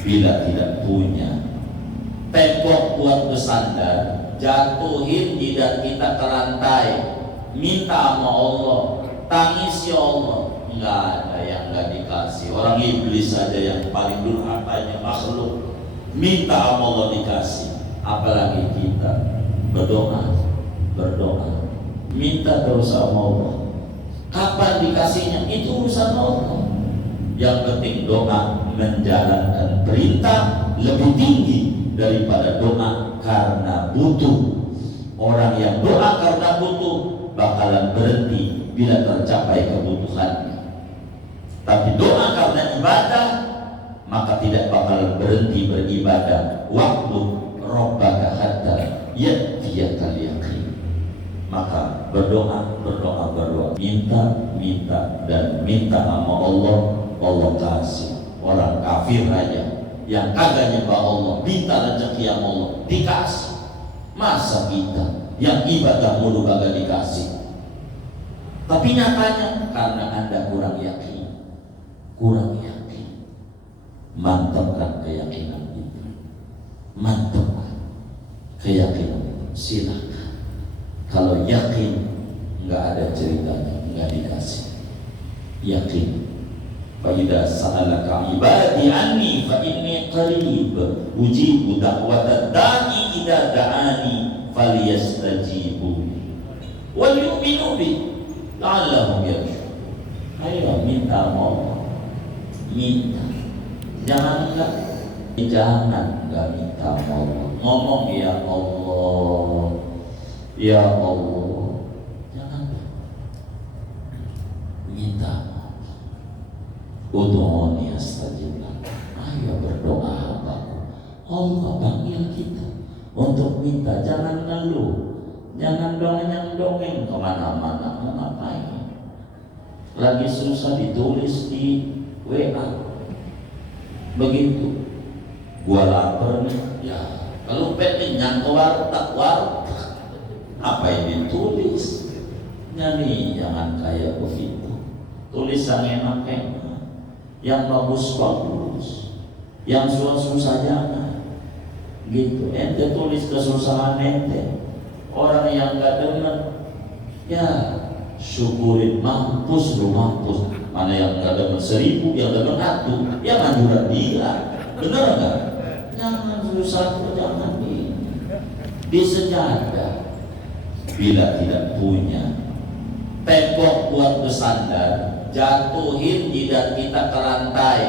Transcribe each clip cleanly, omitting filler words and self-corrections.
bila tidak punya tembok buat bersandar, jatuhin jidat kita ke lantai, minta sama Allah, tangis ya Allah, nggak ada yang nggak dikasih. Orang iblis saja yang paling durhakanya makhluk minta sama Allah dikasih, apalagi kita berdoa, minta terus sama Allah. Kapan dikasihnya itu urusan Allah. Yang penting doa menjalankan perintah lebih tinggi daripada doa karena butuh. Orang yang doa karena butuh bakalan berhenti bila tercapai kebutuhannya. Tapi doa karena ibadah maka tidak bakalan berhenti beribadah. Waktu Rabbaka hatta ya'tiyakal yaqin. Maka berdoa, minta sama Allah, Allah kasih. Orang kafir aja yang kagak nyembah Allah minta rezeki sama Allah dikasih. Masa kita yang ibadah mulu kagak dikasih? Tapi nyatanya karena Anda kurang yakin. Mantapkan keyakinan itu. Silakan. Kalau yakin nggak ada ceritanya, nggak dikasih. Yakin. Fa idza sa'alaka ibadi anni fa inni qarib ujibu da'watad da'i idza da'ani falyastajibu wal yu'minu bi la'allahum yarshudun. Ayo minta Allah, minta. Jangan enggak minta Allah. Ngomong ya Allah, ya Allah. Jangan minta. Ud'uni astajib lak. Ayo berdoa hambaku. Allah panggil kita untuk minta, jangan ngeluh, jangan dongeng kemana-mana. Mau ngapain? Lagi susah ditulis di WA. Begitu. Gua lapar nih, ya kalau kenyang ke warteg, apa yang ditulis? Jadi jangan kayak begitu. Tulisan enak-enak, yang bagus-bagus, yang susah-susah jangan. Gitu. Ente tulis kesusahan ente. Orang yang gak denger, ya syukurin, mampus. Mana yang gak denger 1000, yang denger 1, ya manjuran dia. Bener gak? Jangan susah, jangan di sejadah. Bila tidak punya tembok buat bersandar, jatuhin jidat kita ke lantai,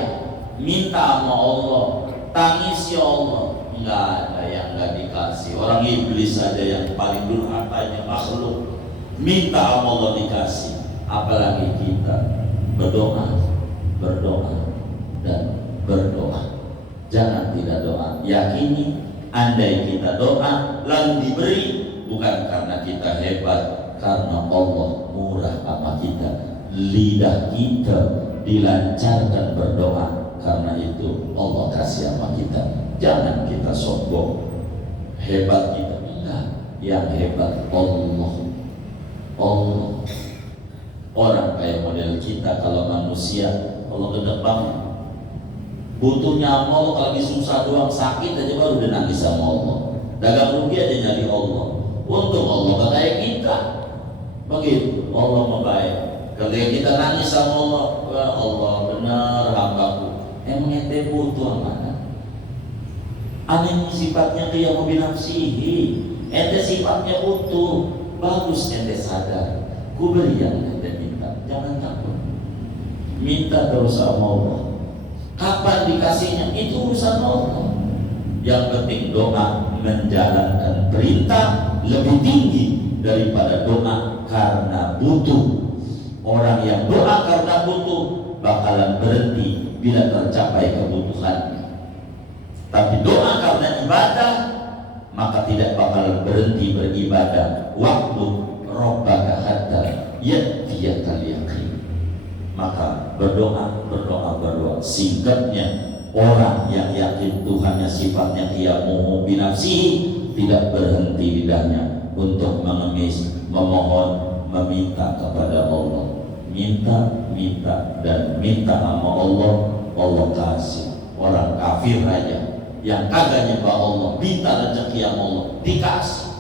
minta sama Allah, tangis ya Allah, nggak ada yang nggak dikasih. Orang iblis saja yang paling durhakanya makhluk minta sama Allah dikasih, apalagi kita berdoa. Jangan tidak doa. Yakini andai kita doa lalu diberi, bukan karena kita hebat, karena Allah murah sama kita. Lidah kita dilancarkan berdoa, karena itu Allah kasih sama kita. Jangan kita sombong hebat kita, enggak. Yang hebat Allah. Orang kayak model kita kalau manusia, Allah gede banget. Butuhnya sama Allah, kalau lagi susah doang, sakit aja baru udah nangis sama Allah. Dagang rugi aja nyari Allah. Untung Allah gak kayak kita. Begitu, Allah mau baik. Ketika kita nangis sama Allah, ya Allah benar hambaku. Emang ente butuh mana? Aneh sifatnya dia mau binafsihi. Ente sifatnya butuh. Bagus ente sadar. Ku beri yang ente minta. Jangan takut. Minta terus sama Allah. Kapan dikasihnya itu urusan Allah. Yang penting doa menjalankan perintah lebih tinggi daripada doa karena butuh. Orang yang doa karena butuh bakalan berhenti bila tercapai kebutuhannya. Tapi doa karena ibadah maka tidak bakalan berhenti beribadah. Waktu Rabbaka hatta ya'tiyakal yaqin. Maka berdoa. Singkatnya, orang yang yakin Tuhannya sifatnya dia mau binafsihi, tidak berhenti lidahnya untuk mengemis, memohon, meminta kepada Allah. Minta sama Allah, Allah kasih. Orang kafir aja yang kagak nyembah Allah minta rezeki yang Allah dikasih.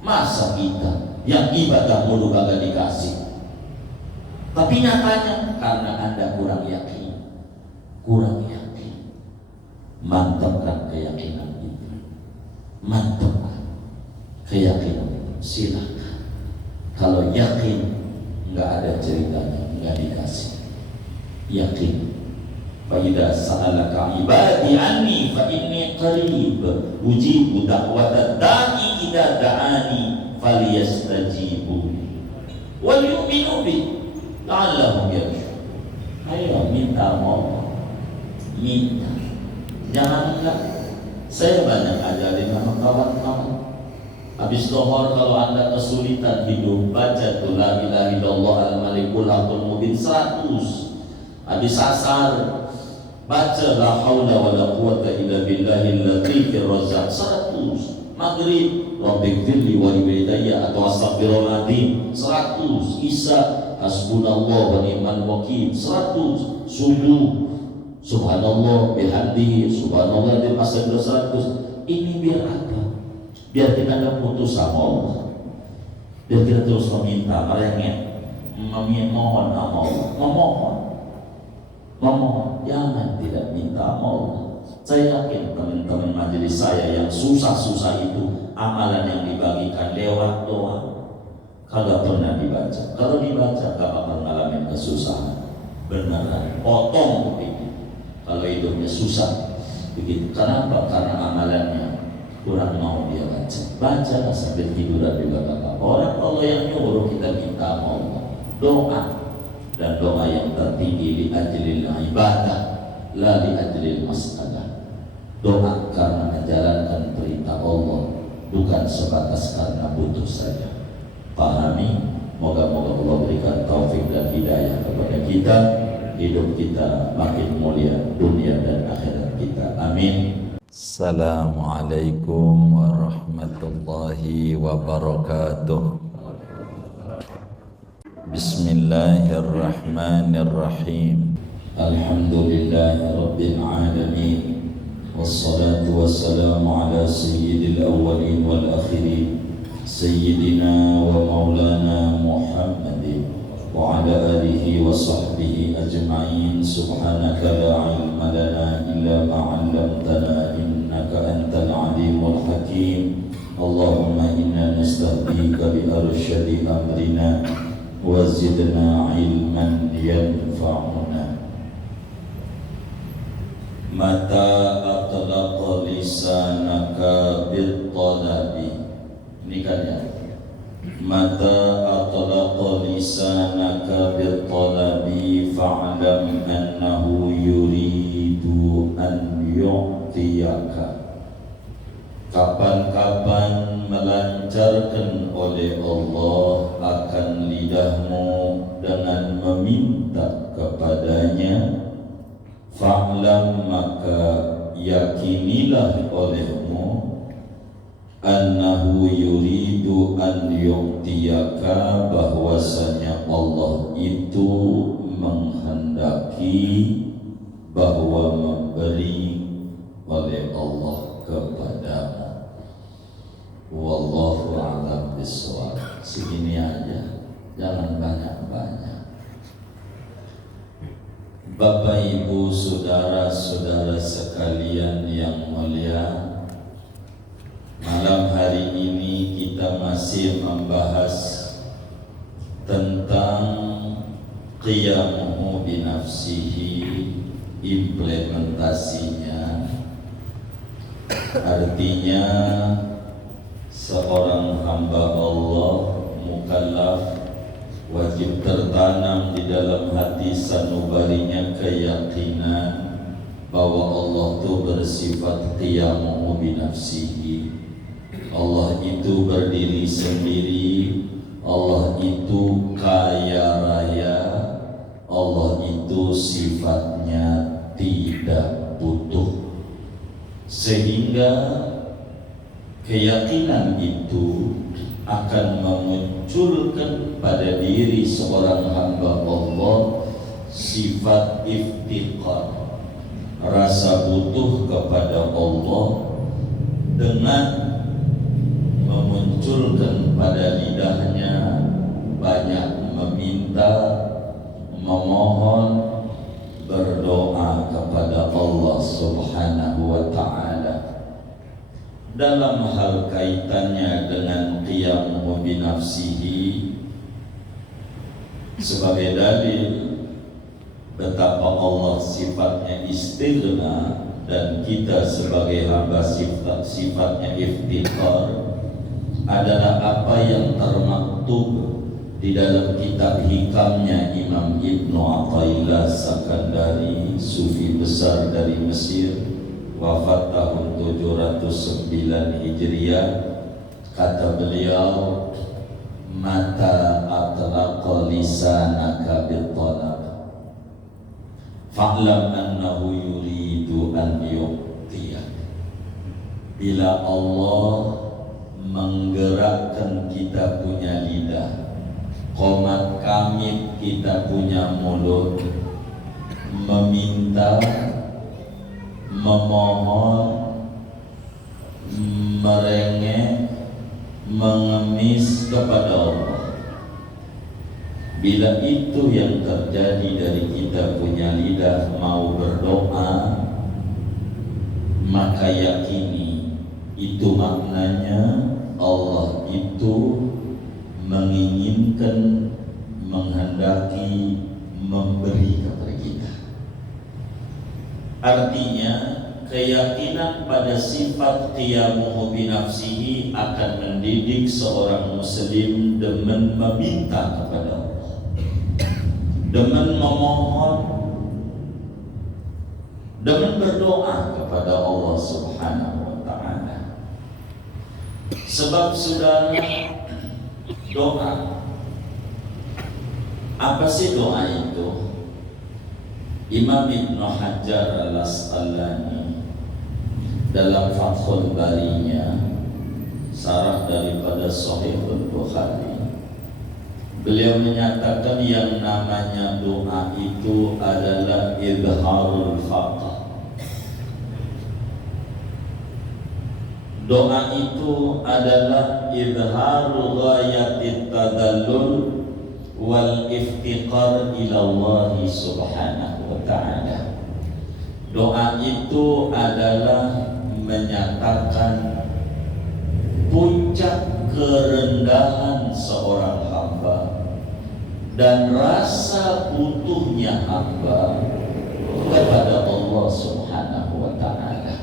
Masa kita yang ibadah mulu kagak dikasih? Tapi nyatanya karena Anda kurang yakin. Mantapkan keyakinan itu. Mantapkan keyakinan itu. Silakan. Kalau yakin nggak ada ceritanya, nggak dikasih. Yakin. Fa idza sa'alaka ibadi anni fa inni qarib ujibu da'watad da'i idza da'ani falyastajibu wal yu'minu bi la'allahum yarshudun. Ayo minta Allah, minta. Jangan enggak. Saya banyak ajarin sama kawan-kawan. Habis dohor kalau Anda kesulitan hidup, baca tuh la ilaha illallah al-malikul haqqul mubin 100. Habis asar baca la haula wala quwata illa billahil latifir razzaq 100. Maghrib rabbighfirli wa liwalidayya atau astaghfirullahaladzim 100. Isya hasbunallah wa ni'mal wakil 100. Subuh subhanallah bihamdihi subhanallah di pasal 100. Ini biar apa? Biar kita tidak putus sama Allah, biar kita terus meminta, merengek, memohon sama Allah, memohon, jangan tidak minta sama Allah. Saya yakin teman-teman majelis saya yang susah-susah itu amalan yang dibagikan lewat doa kagak pernah dibaca. Kalau dibaca gak bakal ngalamin kesusahan. Beneran, potong begitu. Kalau hidupnya susah begitu. Kenapa? Karena amalannya kurang mau dia baca. Baca sambil tiduran juga gak apa-apa. Orang Allah yang nyuruh kita minta sama Allah doa, dan doa yang tertinggi li ajlil ibadah la li ajlil masalah. Doa karena menjalankan perintah Allah, bukan sebatas karena butuh saja. Pahami, moga-moga Allah berikan taufik dan hidayah kepada kita, hidup kita makin mulia dunia dan akhirat kita. Amin. Assalamualaikum warahmatullahi wabarakatuh. Bismillahirrahmanirrahim. Alhamdulillahi rabbil alamin. Wassalatu wassalamu ala sayyidil awwalin wal akhirin sayyidina wa maulana Muhammadin wa ala alihi wa sahbihi ajma'in. Subhanaka la ilma lana illa ma 'allamtana innaka antal alimul hakim. Allahumma inna nastahdika bi arsyadi amrina wa zidna ilman yanfa'una. Mata atlaqa lisanaka bil talabi. Ini kan ya. Mata atlaqa lisanaka bil talabi fa'lam annahu yuridu an yu'tiyaka. Kapan-kapan melancarkan oleh Allah akan lidahmu dengan meminta kepadanya, fa'lam maka yakinilah olehmu annahu yuridu an yu'tiyaka, bahwasanya Allah itu menghendaki bahwa memberi oleh Allah kepadamu. Wallahu a'lam bishawab. Segini aja, jangan banyak-banyak. Bapak, Ibu, saudara-saudara sekalian yang mulia, malam hari ini kita masih membahas tentang qiyamuhu binafsihi, implementasinya. Artinya seorang hamba Allah mukallaf wajib tertanam di dalam hati sanubarinya keyakinan bahwa Allah itu bersifat qiyamuhu binafsihi. Allah itu berdiri sendiri, Allah itu kaya raya, Allah itu sifatnya tidak butuh. Sehingga keyakinan itu akan memunculkan pada diri seorang hamba Allah sifat iftiqar, rasa butuh kepada Allah dengan memunculkan pada lidahnya banyak meminta, memohon, berdoa kepada Allah Subhanahu wa ta'ala dalam hal kaitannya dengan qiyamuhu binafsihi sebagai dalil betapa Allah sifatnya istighna dan kita sebagai hamba sifatnya iftiqar adalah apa yang termaktub di dalam kitab hikamnya Imam Ibnu Athaillah Sakandari, sufi besar dari Mesir, wafat tahun 709 Hijriah. Kata beliau, mata atlaqa lisanaka bitalab fa'lam annahu yuridu an yu'tiyak. Bila Allah menggerakkan kita punya lidah, qomat kamit kita punya mulut, meminta, memohon, merengek, mengemis kepada Allah. Bila itu yang terjadi dari kita punya lidah mau berdoa, maka yakini itu maknanya Allah itu menginginkan, menghendaki, memberi kepada kita. Artinya keyakinan pada sifat qiyamuhu binafsihi akan mendidik seorang muslim demen meminta kepada Allah, demen memohon, demen berdoa kepada Allah Subhanahu wa ta'ala. Sebab saudara, doa, apa sih doa itu? Imam Ibnu Hajar Al-Asqalani dalam Fathul Barinya, sarah daripada Sahihul Bukhari, beliau menyatakan yang namanya doa itu adalah idharul faqr. Doa itu adalah idharul ghayatit tadallul wal iftiqar ila Allah Subhanahu wa ta'ala. Doa itu adalah menyatakan puncak kerendahan seorang hamba dan rasa butuhnya hamba kepada Allah Subhanahu wa ta'ala.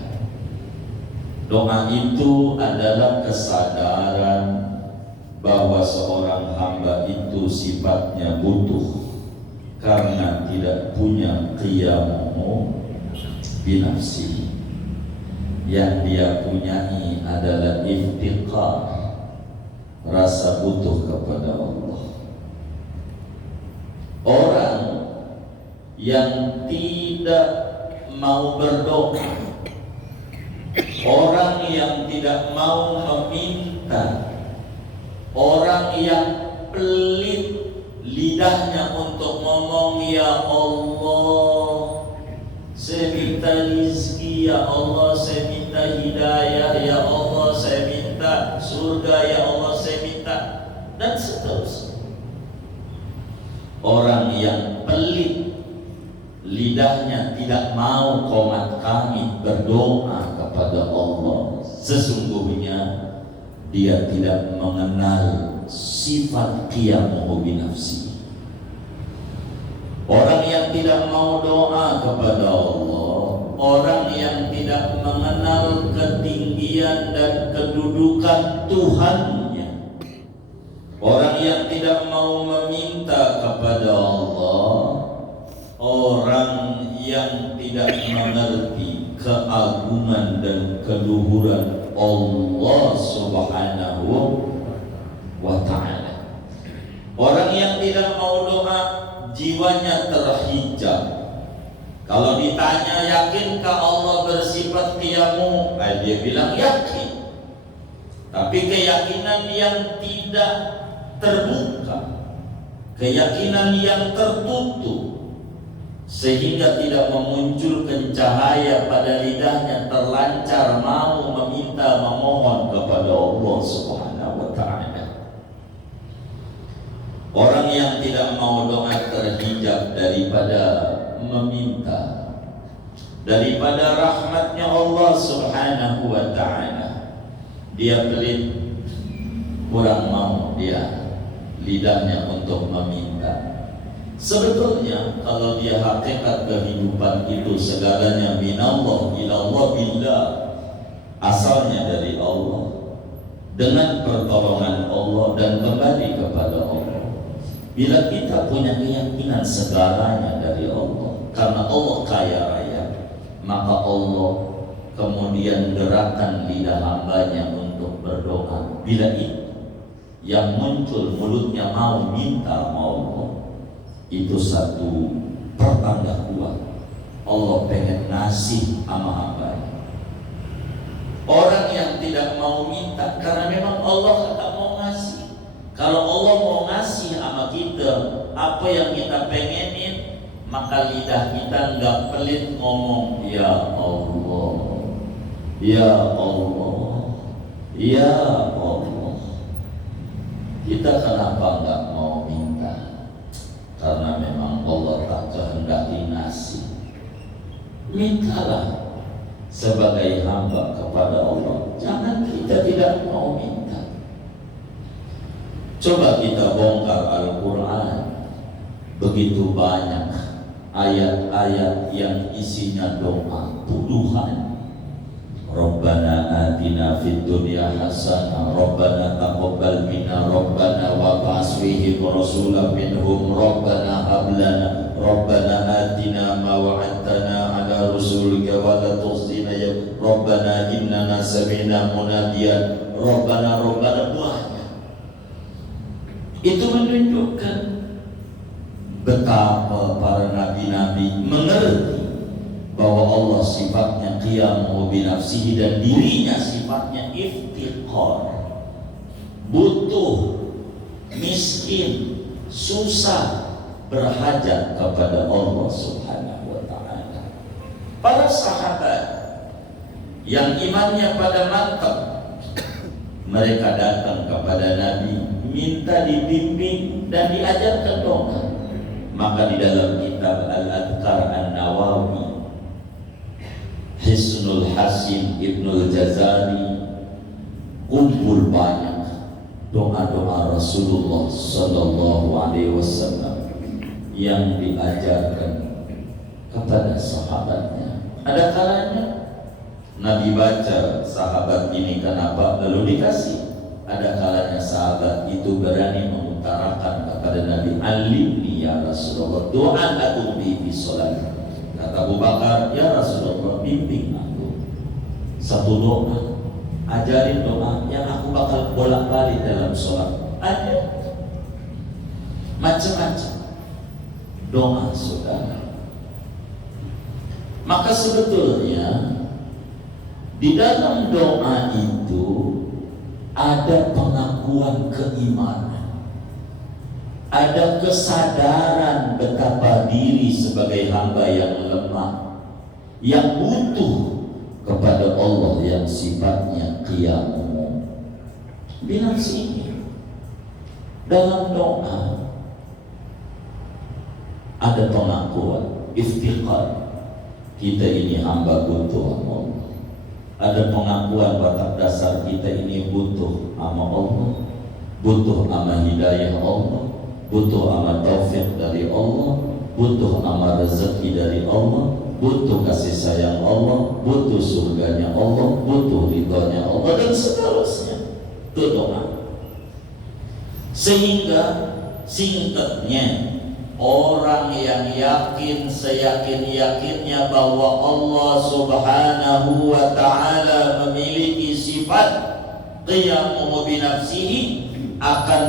Doa itu adalah kesadaran bahwa seorang hamba itu sifatnya butuh karena tidak punya qiyamuhu binafsihi. Yang dia punyai adalah iftiqar, rasa butuh kepada Allah. Orang yang tidak mau berdoa, orang yang tidak mau meminta, orang yang pelit lidahnya untuk ngomong, ya Allah saya minta rizki, ya Allah saya minta hidayah, ya Allah saya minta surga, ya Allah saya minta, dan seterusnya. Orang yang pelit lidahnya tidak mau qomat kamit berdoa kepada Allah, sesungguhnya dia tidak mengenal sifat qiyamuhu binafsi. Orang yang tidak mau doa kepada Allah, orang yang tidak mengenal ketinggian dan kedudukan Tuhannya, orang yang tidak mau meminta kepada Allah, orang yang tidak mengerti keagungan dan keluhuran Allah Subhanahu wa ta'ala. Orang yang tidak mau doa, jiwanya terhijab. Kalau ditanya yakinkah Allah bersifat qiyamu, dia bilang yakin. Tapi keyakinan yang tidak terbuka, keyakinan yang tertutup, sehingga tidak memunculkan cahaya pada lidahnya, terlancar mau meminta memohon kepada Allah Subhanahu wa ta'ala. Orang yang tidak mau doa terhijab daripada meminta, daripada rahmatnya Allah Subhanahu wa ta'ala. Dia pelit, kurang mau dia lidahnya untuk meminta. Sebetulnya kalau dia hakikat kehidupan itu segalanya minallah ilallah billah, asalnya dari Allah, dengan pertolongan Allah dan kembali kepada Allah. Bila kita punya keyakinan segalanya dari Allah, karena Allah kaya raya, maka Allah kemudian gerakan lidah hambanya untuk berdoa. Bila itu yang muncul mulutnya mau minta sama Allah, itu satu pertanda kuat Allah pengen ngasih sama hambanya. Orang yang tidak mau minta karena memang Allah tak mau ngasih. Kalau Allah mau ngasih sama kita apa yang kita pengenin, maka lidah kita nggak pelit ngomong ya Allah, ya Allah, ya Allah. Kita kenapa nggak mau minta? Karena memang Allah tak kehendaki ngasih. Mintalah sebagai hamba kepada Allah. Jangan kita tidak mau minta. Coba kita bongkar Al-Quran, begitu banyak ayat-ayat yang isinya doa, puluhan. Rabbana atina fid dunya hasanah, Rabbana taqabbal minna, Rabbana wab'ats fihim rasulan minhum, Rabbana hab lana, Rabbana atina ma wa'adtana ala rusulika wa la tukhzina ya Rabbana innana sami'na munadiyan, Rabbana banyak. Itu menunjukkan betapa para nabi-nabi mengerti bahwa Allah sifatnya qiyamu binafsihi dan dirinya sifatnya iftiqar, butuh, miskin, susah, berhajat kepada Allah Subhanahu wa ta'ala. Para sahabat yang imannya pada mantap, mereka datang kepada Nabi minta dibimbing dan diajarkan doa. Maka di dalam kitab Al-Adhkar An-Nawawi, Hisnul Hasim Ibnul Jazari kumpul banyak doa-doa Rasulullah Sallallahu Alaihi Wasallam yang diajarkan kepada sahabatnya. Ada kalanya Nabi baca sahabat ini kenapa lalu dikasih. Ada kalanya sahabat itu berani mengutarakan kepada Nabi, alimni ya Rasulullah doa aku di sholat. Kata Abu Bakar, ya Rasulullah bimbing aku satu doa, ajarin doa yang aku bakal bolak-balik dalam sholat. Ada macam-macam doa saudara. Maka sebetulnya di dalam doa itu ada pengakuan keimanan, ada kesadaran betapa diri sebagai hamba yang lemah, yang butuh kepada Allah yang sifatnya qiyamu binafsihi. Dalam doa ada pengakuan iftiqar, kita ini hamba butuh Allah. Ada pengakuan batas dasar kita ini butuh sama Allah, butuh sama hidayah Allah, butuh sama taufik dari Allah, butuh sama rezeki dari Allah, butuh kasih sayang Allah, butuh surganya Allah, butuh ridhonya Allah, dan seterusnya. Itu doa. Sehingga singkatnya, orang yang yakin seyakin-yakinnya bahwa Allah Subhanahu wa ta'ala memiliki sifat qiyamu binafsihi akan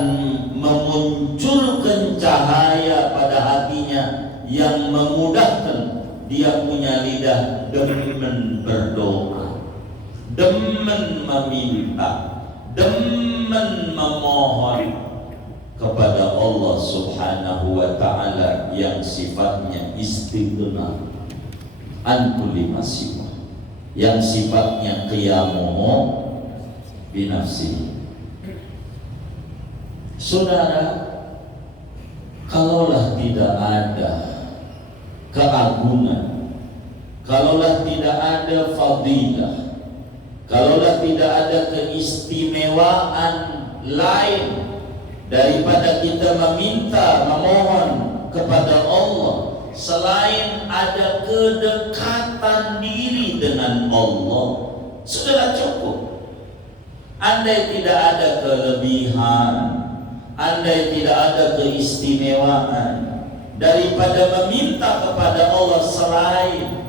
memunculkan cahaya pada hatinya yang memudahkan dia punya lidah demen berdoa, demen meminta, demen memohon kepada Allah Subhanahu wa ta'ala yang sifatnya istighna an kulli ma siwa, yang sifatnya qiyamuhu binafsihi. Saudara, kalaulah tidak ada keagungan, kalaulah tidak ada fadilah, kalaulah tidak ada keistimewaan lain daripada kita meminta, memohon kepada Allah selain ada kedekatan diri dengan Allah, sudah cukup. Andai tidak ada kelebihan, andai tidak ada keistimewaan daripada meminta kepada Allah selain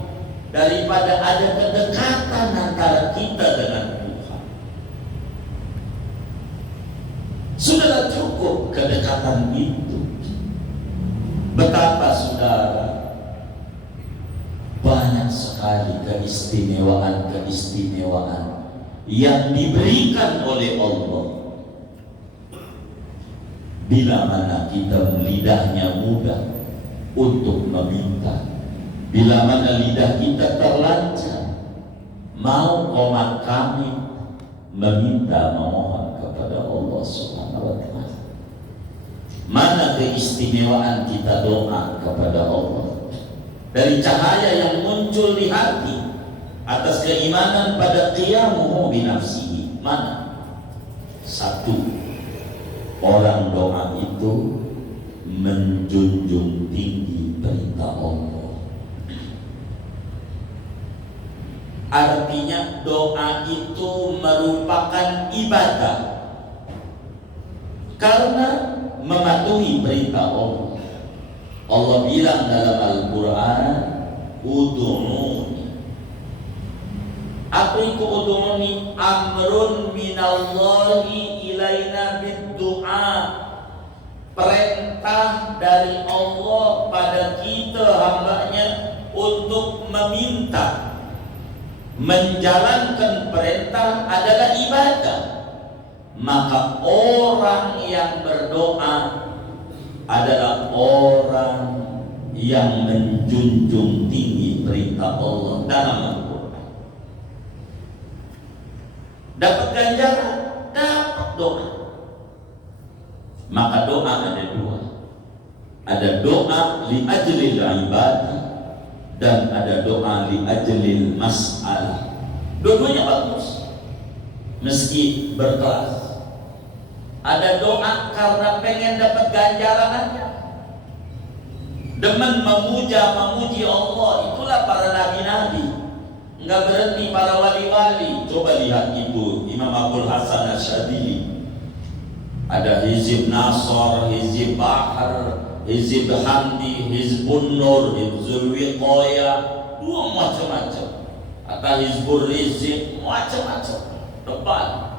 daripada ada kedekatan antara kita dengan Tuhan, sudah cukup kedekatan itu. Betapa saudara banyak sekali keistimewaan yang diberikan oleh Allah, bila mana kita lidahnya mudah untuk meminta, bila mana lidah kita terlancar mau komat kami meminta, memohon kepada Allah Subhanahu wa ta'ala. Mana keistimewaan kita doa kepada Allah dari cahaya yang muncul di hati atas keimanan pada qiyamuhu binafsihi. Mana? Satu, orang doa itu menjunjung tinggi perintah Allah. Artinya doa itu merupakan ibadah karena mematuhi perintah Allah. Allah bilang dalam Al-Quran, ud'uni. Apa itu ud'uni? Amrun minallahi ilaina bid-du'a. Perintah dari Allah pada kita hambanya untuk meminta. Menjalankan perintah adalah ibadah. Maka orang yang berdoa adalah orang yang menjunjung tinggi perintah Allah dalam Al-Quran. Dapat ganjaran, dapat doa. Maka doa ada dua. Ada doa li ajlil ibadah dan ada doa li ajlil mas'alah. Dua-duanya bagus, meski berkelas. Ada doa karena pengen dapat ganjaran aja, demen memuji Allah. Itulah para nabi-nabi, nggak berhenti para wali-wali. Coba lihat ibu Imam Abdul Hasan Asyadili, ada Hizib Nasr, Hizib Bahar, Hizib Hamdi, Hizbun Nur, Hizbul Wiqaya, dua macam-macam. Atau Hizbul Rizq, macam-macam. Depan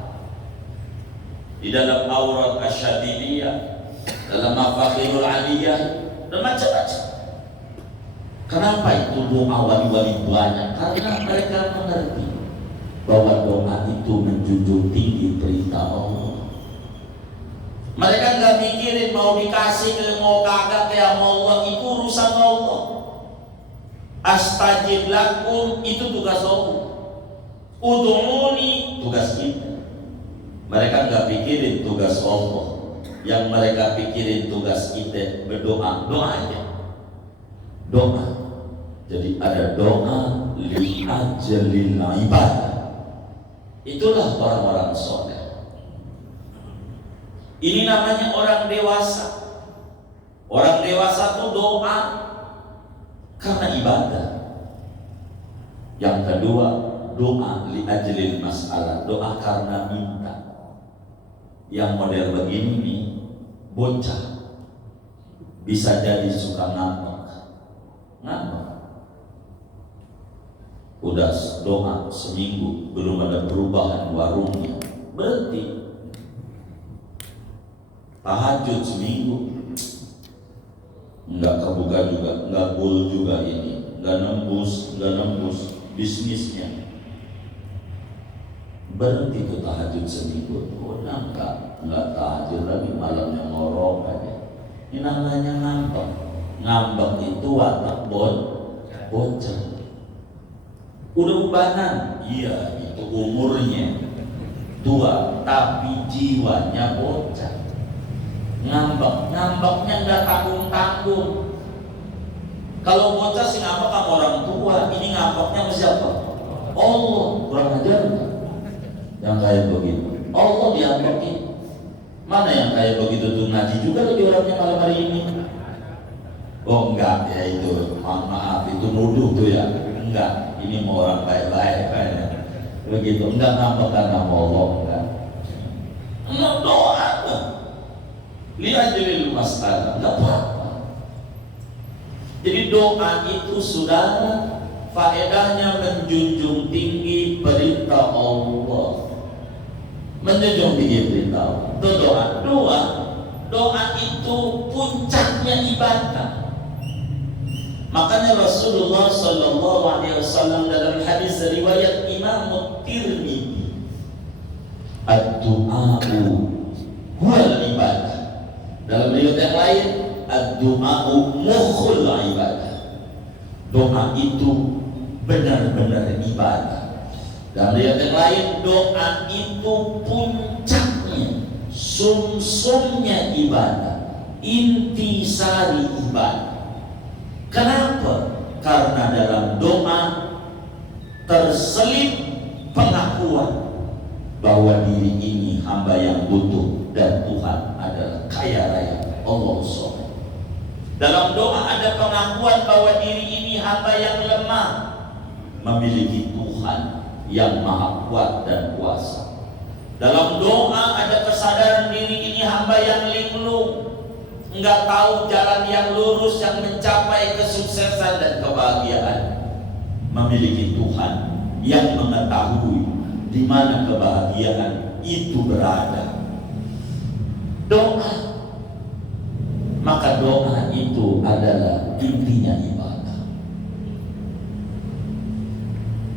di dalam Aurat Asyadiliyah, dalam Mafakhirul Aliyah, dan macam-macam. Kenapa itu doa wali-wali banyak? Karena mereka mengerti bahwa doa itu menjunjung tinggi perintah Allah. Mereka nggak mikirin mau dikasih, mau kagak kayak Allah, itu urusan Allah. Astajib lakum itu tugas Allah. Ud'uni tugas kita. Mereka nggak pikirin tugas Allah. Yang mereka pikirin tugas kita berdoa. Doa aja. Doa. Jadi ada doa li ajlil ibadah. Itulah orang-orang soleh. Ini namanya orang dewasa. Orang dewasa itu doa karena ibadah. Yang kedua, doa li ajlil masalah. Doa karena minta. Yang model begini nih, bocah bisa jadi suka ngambek. Udah doa seminggu belum ada perubahan warungnya, berhenti. Tahajud seminggu nggak kebuka juga, nggak full juga, ini nggak nembus bisnisnya. berhenti tuh tahajud seminggu. Oh, enggak tahajud lagi, malamnya ngorok aja. Ini namanya ngambek. Ngambek itu watak bocah. Udah ubanan, iya itu umurnya tua, tapi jiwanya bocah. Ngambeknya nggak tanggung-tanggung. Kalau bocah sih ngambek sama orang tua, ini ngambeknya sama siapa? Allah, kurang ajar enggak? Yang kayak begitu, Allah diambekin. Mana yang kayak begitu tuh ngaji juga lagi orangnya malam hari ini? Oh enggak ya itu, maaf itu nuduh tuh ya. Enggak, ini mau orang baik-baik kayaknya. Begitu, enggak ngambek karena Allah enggak. Enggak doa enggak. Lihat jadi masalah, enggak apa-apa. Jadi doa itu saudara, faedahnya menjunjung tinggi perintah Allah. Menjunjung tinggi perintah Allah. Doa itu puncaknya ibadah. Makanya Rasulullah Sallallahu Alaihi Wasallam dalam hadis riwayat Imam Tirmidzi, ad-du'a'u huwal ibadah. Dalam riwayat yang lain, ad-du'a'u mukhul ibadah. Doa itu benar-benar ibadah. Dalam riwayat yang lain, doa itu puncaknya, sumsumnya ibadah, intisari ibadah. Kenapa? Karena dalam doa terselip pengakuan bahwa diri ini hamba yang butuh dan Tuhan adalah kaya raya Allah SWT. Dalam doa ada pengakuan bahwa diri ini hamba yang lemah, memiliki Tuhan yang maha kuat dan kuasa. Dalam doa ada kesadaran diri ini hamba yang linglung, enggak tahu jalan yang lurus yang mencapai kesuksesan dan kebahagiaan. Memiliki Tuhan yang mengetahui di mana kebahagiaan itu berada. Doa, maka doa itu adalah intinya ibadah.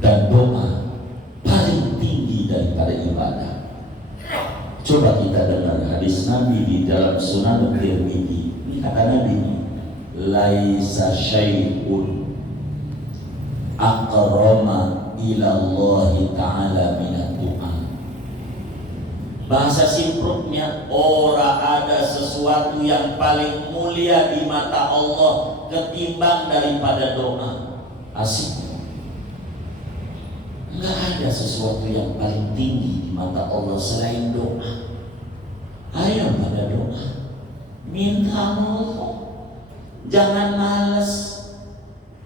Dan doa paling tinggi daripada ibadah. Coba kita dengar hadis Nabi di dalam Sunan Tirmidzi. Ini kata Nabi, laisa syai'un aqrama ila Allah Ta'ala minad du'a. Bahasa simpruknya, ora ada sesuatu yang paling mulia di mata Allah ketimbang daripada doa. Asik. Enggak ada sesuatu yang paling tinggi di mata Allah selain doa. Ayo pada doa, minta Allah, jangan malas.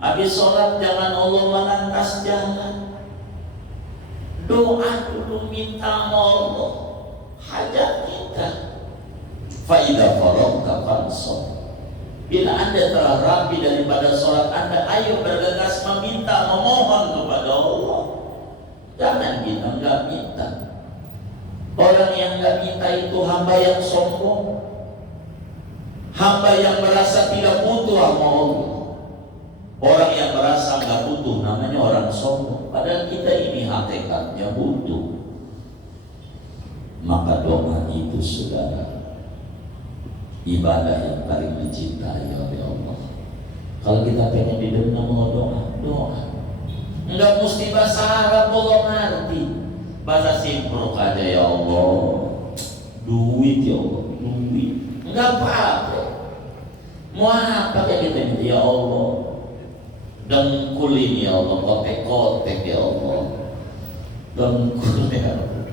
Habis sholat jangan Allah melantas jalan. Doa dulu, minta Allah hajat kita. Faidah faragta fansab. Bila anda telah rapi daripada sholat anda, ayo bergegas meminta, memohon kepada Allah. Jangan kita enggak minta. Orang yang enggak minta itu hamba yang sombong, hamba yang merasa tidak butuh sama Allah. Orang yang merasa enggak butuh namanya orang sombong. Padahal kita ini hakikatnya butuh. Maka doa itu saudara, ibadah yang paling dicintai oleh Allah. Kalau kita pengen didengar mau doa. Enggak mesti bahasa Arab, Allah ngerti. Bahasa simpruk aja, ya Allah, duit ya Allah, duit. Enggak apa-apa. Mau apa kayak gitu, ya Allah, dengkul ini ya Allah, kotek-kotek ya Allah, dengkul ya Allah.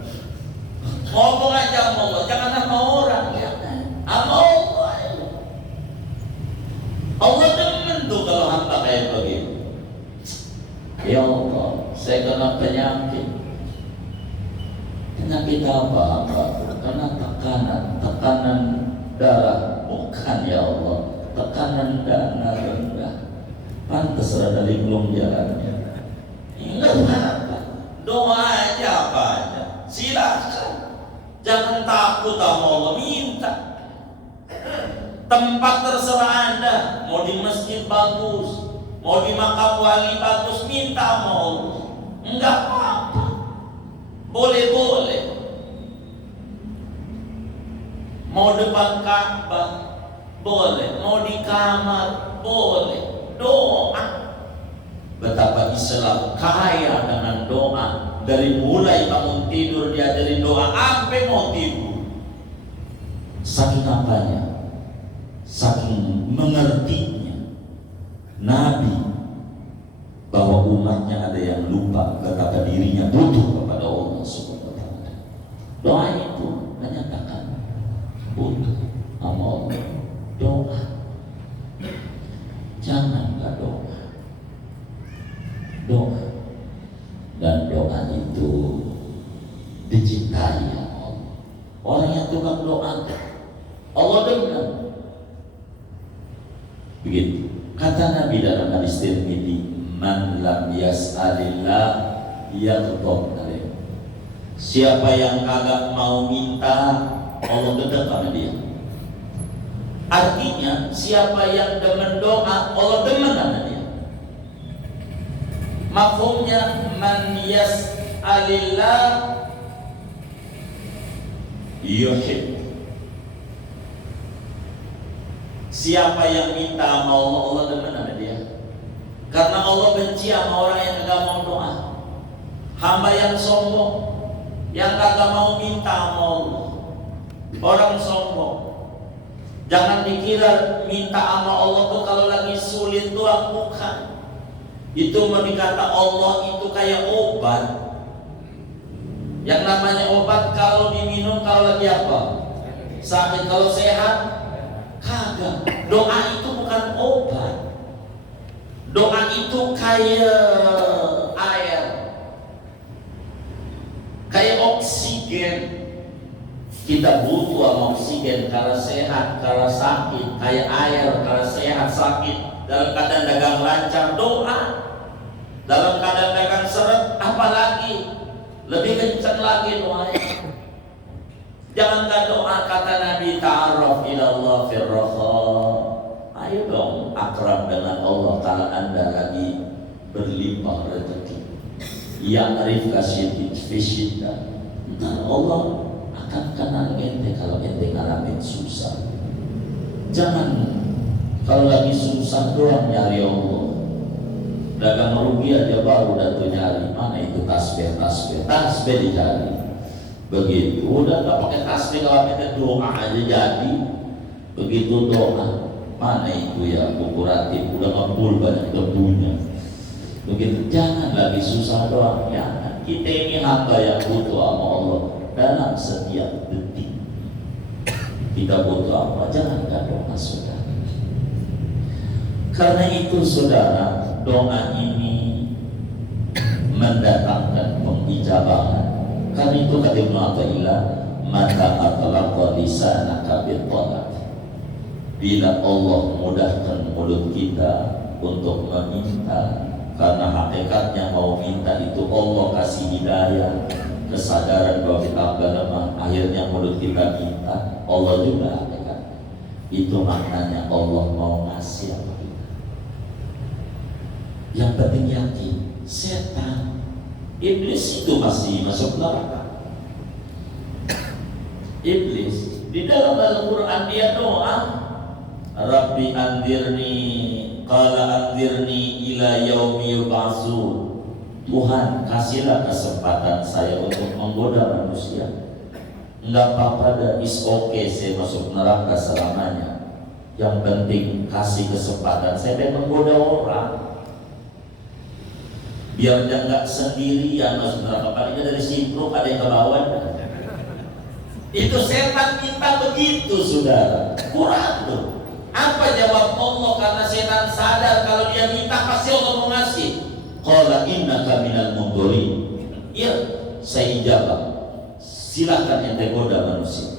Ngomong aja sama Allah, jangan sama orang ya, sama Allah ya. Allah demen tuh kalau hamba kayak begitu. Ya Allah, saya kena penyakit apa? Karena tekanan darah, bukan ya Allah, tekanan darah rendah. Pantes rada linglung jalannya. Enggak apa-apa, doa aja apa aja, silakan. Jangan takut sama Allah, minta. Tempat terserah anda, mau di masjid bagus, mau di makam wali bagus, minta sama Allah. Enggak apa-apa. boleh-boleh. Mau depan Ka'bah boleh, mau di kamar boleh. Doa. Betapa Islam kaya dengan doa. Dari mulai bangun tidur diajarin doa sampai mau tidur. Saking apanya? Saking mengertinya Nabi bahwa umatnya ada yang lupa betapa dirinya butuh kepada Allah Subhanahu wa taala. Doa itu menyatakan butuh sama Allah. Doa. Jangan enggak doa. Doa. Dan doa itu dicintai Allah. Orang yang tukang doa Allah dengar. Begitu. Kata Nabi dalam hadis Tirmidzi, man lam yas'alillah yaghdab alaih. Siapa yang kagak mau minta, Allah gedek sama dia. Artinya siapa yang demen doa, Allah demen sama dia. Mafhumnya man yas'alillah yuhib. Siapa yang minta sama Allah, Allah demen sama dia. Karena Allah benci sama orang yang kagak mau doa. Hamba yang sombong, yang kagak mau minta sama Allah. Orang sombong. Jangan dikira minta sama Allah tuh kalau lagi sulit doang, bukan. Itu mau dikata Allah itu kayak obat. Yang namanya obat kalau diminum kalau lagi apa? Sakit. Kalau sehat kagak. Doa itu bukan obat. Doa itu kayak air, kayak oksigen. Kita butuh sama oksigen kalau sehat, kalau sakit. Kayak air kalau sehat, sakit. Dalam keadaan dagang lancar, doa. Dalam keadaan dagang seret, apalagi lebih kencang lagi doanya. Jangankan doa, kata Nabi, ta'arraf ilallah firraha. Ayo dong akrab dengan Allah kalau anda lagi berlimpah rezeki. Yang arif kasih fisyidah. Nah Allah akan kenal ente kalau ente ngalamin susah. Jangan kalau lagi susah doang nyari Allah. Dagang rugi aja baru datu nyari. Mana itu tasbih dicari. Begitu udah gak pakai tasbih, kalau kita doa aja jadi. Begitu doa, mana itu ya kukuratif udah ngebul banyak debunya. Begitu, jangan lagi susah doang. Ya, kita ini hamba yang butuh sama Allah dalam setiap detik. Kita butuh apa? Jangan doa saudara. Karena itu saudara, doa ini mendatangkan pengijabahan. Karena itu kata Ibnu Athaillah, mata atlaqa lisanaka bitalab. Bila Allah mudahkan mulut kita untuk meminta, karena hakikatnya mau minta itu Allah kasih hidayah, kesadaran bahwa kita lemah, akhirnya mulut kita minta, Allah juga hakikatnya. Itu maknanya Allah mau ngasih apa kita. Yang penting yakin, setan, iblis itu masih masuk neraka. Iblis di dalam Al-Quran dia doa, Rabbi andirni, qala andirni ila yaumi yub'atsun. Tuhan kasihlah kesempatan saya untuk menggoda manusia. Enggak apa-apa dah, is okay saya masuk neraka selamanya. Yang penting kasih kesempatan saya menggoda orang. Biar dia nggak sendirian masuk neraka, palingnya dari simpruk ada yang kebawah. Itu setan minta begitu saudara. Kurang tuh. Apa jawab Allah? Karena setan sadar kalau dia minta pasti Allah mau ngasih. Qala innaka minal mundurin. Iya, saya ijabah. Silakan ente goda manusia.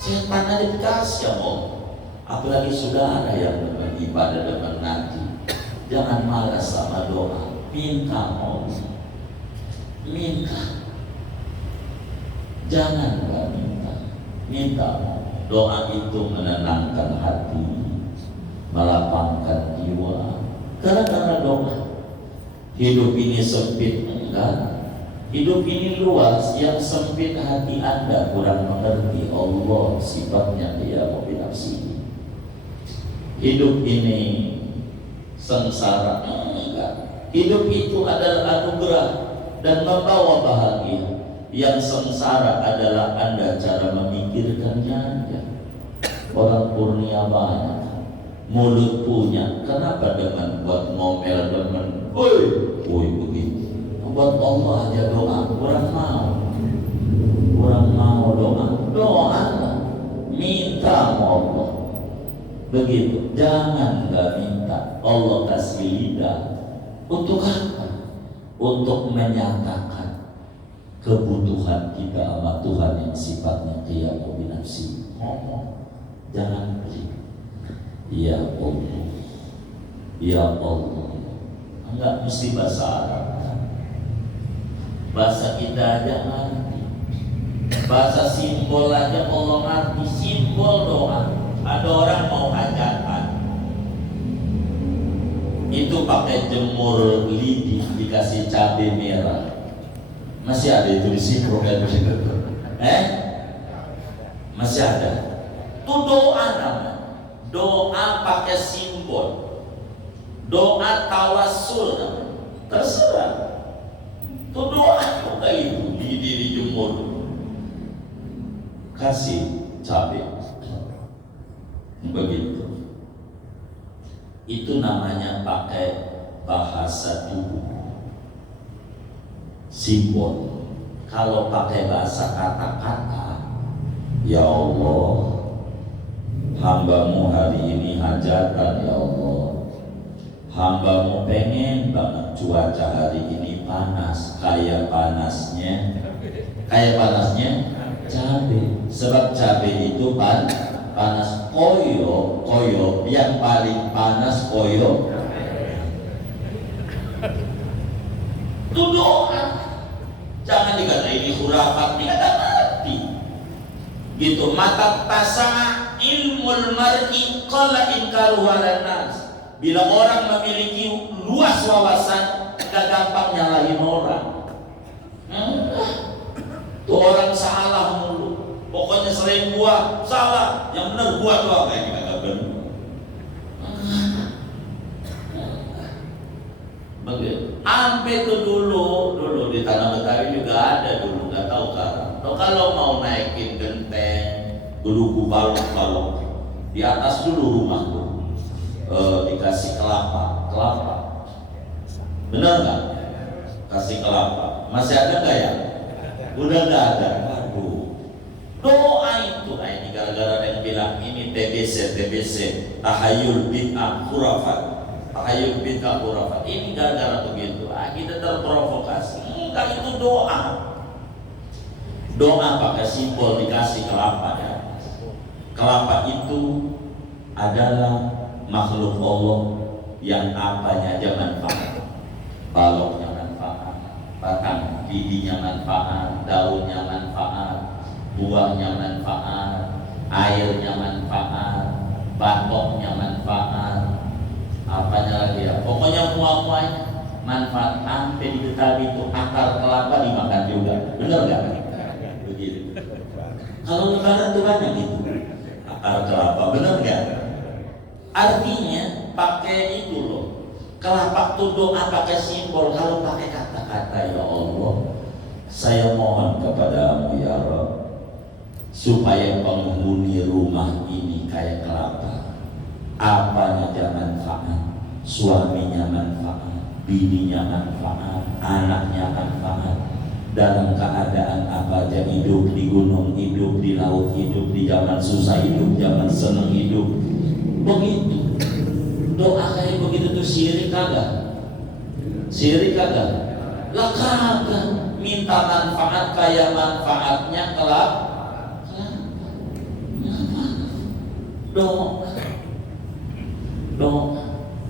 Setan ada dikasih Allah. Apalagi saudara yang beribadah dengan ngaji. Jangan malas sama doa, minta Allah, minta. Jangan minta. Doa itu menenangkan hati, melapangkan jiwa. Karena doa, hidup ini sempit enggak, Hidup ini luas, yang sempit hati Anda kurang mengerti Allah sifatnya Dia mau binafsi. Hidup ini sengsara, enggak. Hidup itu adalah anugerah dan membawa bahagia. Yang sengsara adalah Anda cara memikirkannya aja. Orang kurnia banyak, mulut punya, kenapa dengan buat ngomel dengan woi begitu? Buat Allah aja doa, kurang mau doa minta sama Allah begitu. Jangan nggak minta, Allah kasih lidah untuk apa? Untuk menyatakan kebutuhan kita sama Tuhan yang sifatnya qiyamu binafsi. Ngomong, jangan beri ya Allah, ya Allah. Enggak mesti bahasa Arab, bahasa kita aja ngerti, bahasa simbol aja Allah ngerti. Simbol doa. Ada orang mau hajatan, itu pakai jemur lidi dikasih cabai merah. Masih ada itu di sini program itu? Masih ada. Itu doa namanya. Doa pakai simbol. Doa tawassul namanya. Terserah. Itu doa juga itu dijemur. Kasih cabai. Begitu. Itu namanya pakai bahasa tubuh, simbol. Kalau pakai bahasa kata-kata, ya Allah, hamba-Mu hari ini hajatan ya Allah. Hamba-Mu pengen banget cuaca hari ini panas, kayak panasnya cabai. Sebab cabai itu panas. Koyo yang paling panas koyo. Itu doa. Jangan dikata ini khurafat, dikata mati. Gitu. Mata tasa'a ilmul mar'i qala inkaru ala nas. Bila orang memiliki luas wawasan, gak gampang nyalahin orang. Tuh orang salah mulu. Pokoknya selain gua salah, yang benar gua doang, kayak kagak benar. Begitu. Ampe tuh dulu di tanah Betawi juga ada dulu, nggak tahu sekarang. Kalau mau naikin genteng, dulu balok di atas dulu rumah tuh dikasih kelapa. Benar nggak? Kasih kelapa. Masih ada nggak ya? Udah nggak ada. Doa itu, ini gara-gara yang bilang ini TBC, tahayul bid'ah khurafat, ini gara-gara begitu. Kita terprovokasi. Enggak, itu doa. Doa pakai simbol dikasih kelapa ya. Kelapa itu adalah makhluk Allah yang apanya aja manfaat. Baloknya manfaat, batang bidinya manfaat, daunnya manfaat, buahnya manfaat, airnya manfaat, batoknya manfaat, apanya lagi ya, pokoknya muanya manfaat. Sampai di Betawi itu akar kelapa dimakan juga, benar nggak? Begitu. Kalau lebaran tuh banyak itu akar kelapa, benar nggak? Artinya pakai itu loh, kelapa tuh doa pakai simbol. Kalau pakai kata-kata, ya Allah, saya mohon kepadamu ya Rabb, supaya penghuni rumah ini kayak kelapa, apanya dia manfaat, suaminya manfaat, bininya manfaat, anaknya manfaat, dalam keadaan apa aja hidup, di gunung hidup, di laut hidup, di zaman susah hidup, zaman senang hidup. Begitu. Doa kayak begitu tuh syirik kagak? Lah kagak. Minta manfaat kayak manfaatnya kelapa. Doa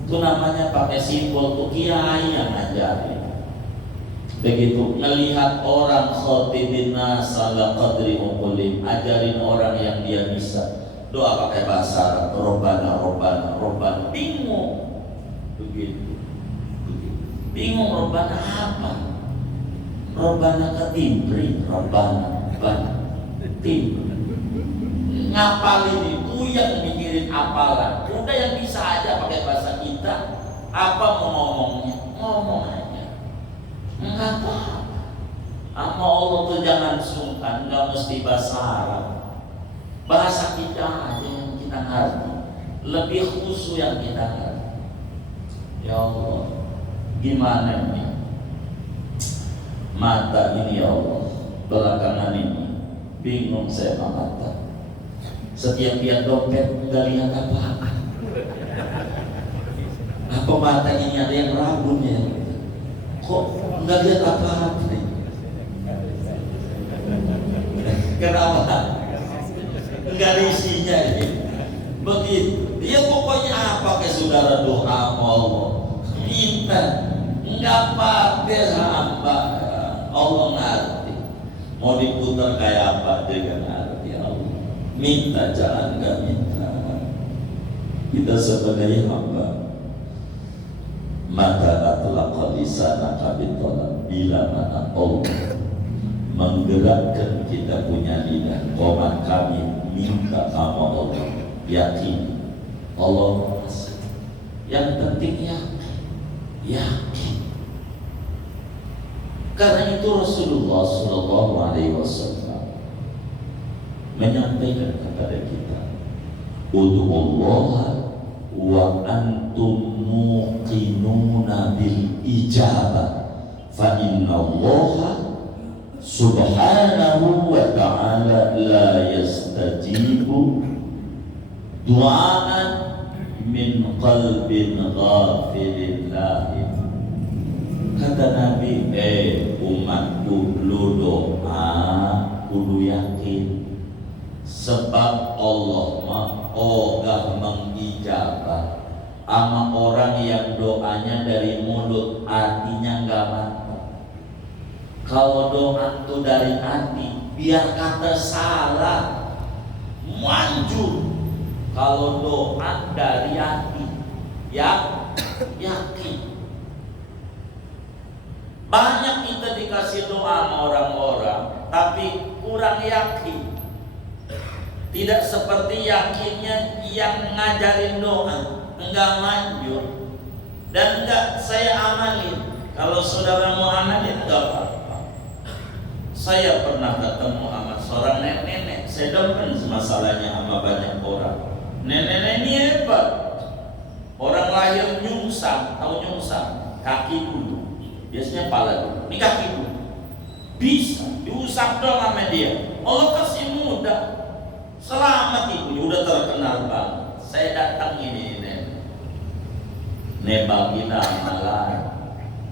itu namanya pakai simbol. Tuh kiai yang ngajarin. Begitu ngelihat orang khotibin nas ala qadri uqulim, ajarin orang yang dia bisa. Doa pakai bahasa Arab, Robbana, bingung. Begitu. Bingung Robbana apa? Robbana ketimbri, Robbana tim. Ngapalin itu yang mikirin apalan. Udah yang bisa aja pakai bahasa kita. Apa mau ngomongnya? Ngomong aja. Enggak apa-apa. Sama Allah tuh jangan sungkan, nggak mesti bahasa Arab. Bahasa kita aja yang kita ngerti. Lebih khusyuk yang kita ngerti. Ya Allah, gimana ini? Mata ini ya Allah, belakangan ini bingung saya sama mata. Setiap lihat dompet nggak lihat apa-apa. Apa mata ini ada yang rabun ya? Kok nggak lihat apa-apa? Kenapa? Nggak ada isinya ini. Begitu. Ya pokoknya apa ke saudara doa Allah. Minta. Nggak apa-apa hamba. Allah ngerti. Mau diputar kayak apa dia ngerti Allah. Minta jangan nggak minta. Kita sebagai hamba. Maka atlaqa lisanaka bitolak. Bila mana Allah menggerakkan kita punya lidah, komat kami minta sama Allah, yakin Allah masih. Yang penting yakin. Karena itu Rasulullah Shallallahu Alaihi Wasallam menyampaikan kepada kita, Ud'ullaha wa antum muqinuna bil ijabah, fa inna Allaha Subhanahu wa ta'ala la yastajibu du'aan min qalbin ghafilin lahi. Kata Nabi, umatku lu doa kudu yakin, sebab Allah ogah mengijabah ama orang yang doanya dari mulut, hatinya enggak mati. Kalau doa itu dari hati, biar kata salah manjur. Kalau doa dari hati, yakin. Banyak kita dikasih doa sama orang-orang, tapi kurang yakin. Tidak seperti yakinnya yang ngajarin doa, enggak manjur dan enggak saya amalin. Kalau saudara mau amalin enggak apa. Saya pernah ketemu sama seorang nenek-nenek, saya demen masalahnya sama banyak orang. Nenek-nenek ini hebat. Orang lahir nyungsang, tahu nyungsang? Kaki dulu, biasanya kepala dulu, ini kaki dulu. Bisa, diusap dong sama dia. Allah kasih muda, selamat ibunya, udah terkenal banget. Saya datang ini nebak kita amalan,